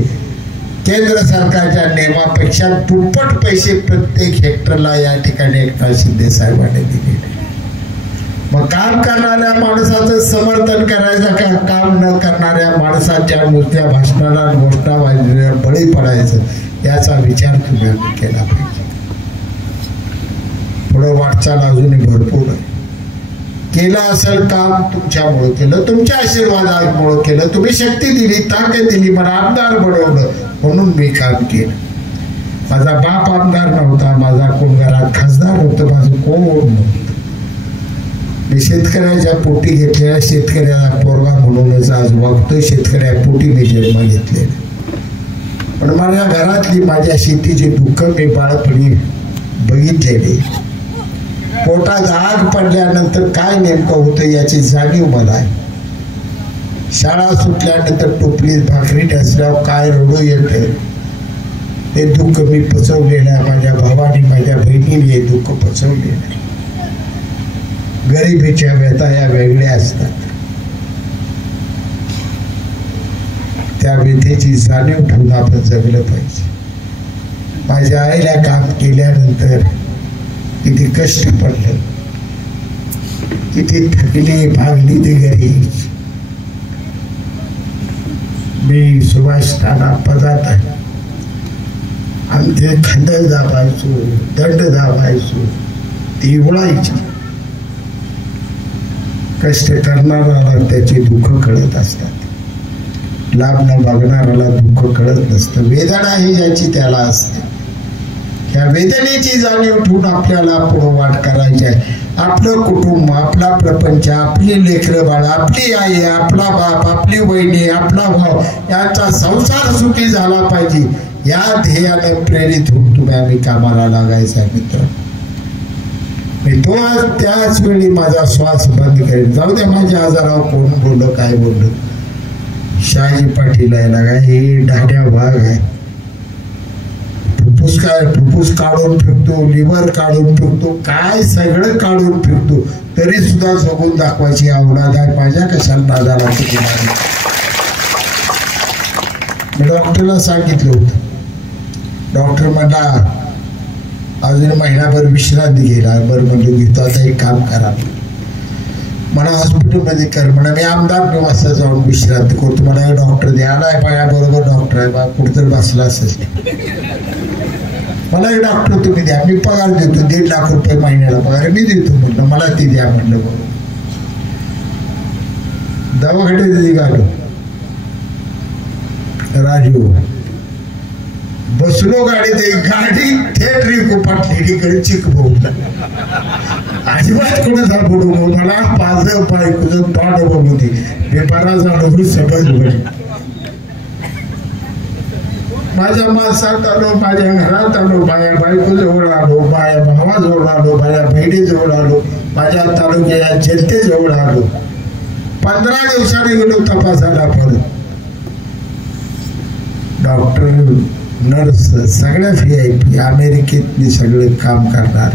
केंद्र सरकारच्या नियमापेक्षा दुप्पट पैसे प्रत्येक हेक्टरला या ठिकाणी एकनाथ शिंदे साहेबांनी दिले. मग काम करणाऱ्या माणसाचं समर्थन करायचं का काम न करणाऱ्या माणसाच्या नुसत्या भाषणाला घोषणा बळी पडायचं याचा विचार तुम्ही केला पाहिजे. पुढे वाटचाल अजूनही भरपूर आहे. केलं असेल काम तुमच्यामुळे केलं, तुमच्या आशीर्वादामुळे केलं, तुम्ही शक्ती दिली, ताकद दिली, मला आमदार बनवलं म्हणून मी काम केलं. माझा बाप आमदार नव्हता, माझा कोण घरात खासदार होतं, माझं कोण नव्हतं. मी शेतकऱ्याच्या पोटी घेतलेल्या शेतकऱ्याला पोरगा म्हणूनच आज वागतोय. शेतकऱ्या पोटी मी जन्म घेतलेला, पण माझ्या घरातली माझ्या शेतीचे दुःख मी बाळपणी बघितलेले. पोटात आग पडल्यानंतर काय नेमकं होतं याची जाणीव मला आहे. शाळा सुटल्यानंतर टोपलीत भाकरी ठसल्यावर काय रडू येतं, हे दुःख मी पचवलेलं आहे, माझ्या भावाने माझ्या बहिणीने हे दुःख पचवलेलं आहे. गरिबीच्या व्यथा या वेगळ्या असतात. त्या व्यथेची जाणीव ठेवून आपण जगलं पाहिजे. माझ्या आईला काम केल्यानंतर किती कष्ट पडलं, किती थकली भागली ती घरी. मी सुभाष ठाणा पदात आहे. आणि ते खंड दाबायचो, दंड दाबायचो, ती उडायची. कष्ट करणाऱ्याला त्याचे दुःख कळत असतात, लाभ न बघणाऱ्याला दुःख कळत नसतं. वेदना ही ज्याची त्याला असते. या वेदनेची जाणीव ठेवून आपल्याला पुढं वाट करायची आहे. आपलं कुटुंब, आपला प्रपंच, आपली लेकरं बाळ, आपली आई, आपला बाप, आपली बहिणी, आपला भाऊ यांचा संसार सुखी झाला पाहिजे. या ध्येयाने प्रेरित होऊन तुम्ही आम्ही कामाला लागायचा मित्र. मी तो त्याच वेळी माझा श्वास बंद करेन. जाऊ द्या माझ्या आजारावर कोण बोललं काय बोललं. शहाजी पाटील यायला काय हे ढाड्या भाग आहे. फुफ्फुस काढून फेकतो, लिव्हर काढून फेकतो, काय सगळं काढून फेकतो, तरी सुद्धा जगून दाखवायची आवडत आहे. माझ्या कशाला नादाला मी डॉक्टरला सांगितलं होतं. डॉक्टर म्हणला अजून महिनाभर विश्रांती घ्यायला. बरं म्हणलं घेतो. आता एक काम करा, मला हॉस्पिटलमध्ये कर म्हणा. मी आमदार 9 वाजता जाऊन विश्रांती करतो. मला एक डॉक्टर द्यायला आहे, माझ्याबरोबर डॉक्टर आहे बा, कुठेतरी बसला असेल. मला एक डॉक्टर तुम्ही द्या, मी पगार देतो, 1.5 लाख रुपये महिन्याला पगार मी देतो म्हटलं. मला ती द्या म्हटलं. बरोबर दवाखान्यात निघालो. राजू बसलो गाडीत. गाडी थेट रिकोपाटलेकडे चिक बोलला. अजिबात कोणाचा बोलू मला पाच बायकोचं तोंड बघू दे. पेपरा झालो सगळं. माझ्या माणसात आलो, माझ्या घरात आलो, माझ्या बायको जवळ आलो, माझ्या भावाजवळ आलो, माझ्या बहिणीजवळ आलो, माझ्या तालुक्याच्या जनतेजवळ आलो. 15 दिवसांनी गेलो तपासाला. परत डॉक्टर, नर्स सगळ्या VIP अमेरिकेत मी सगळे काम करणार.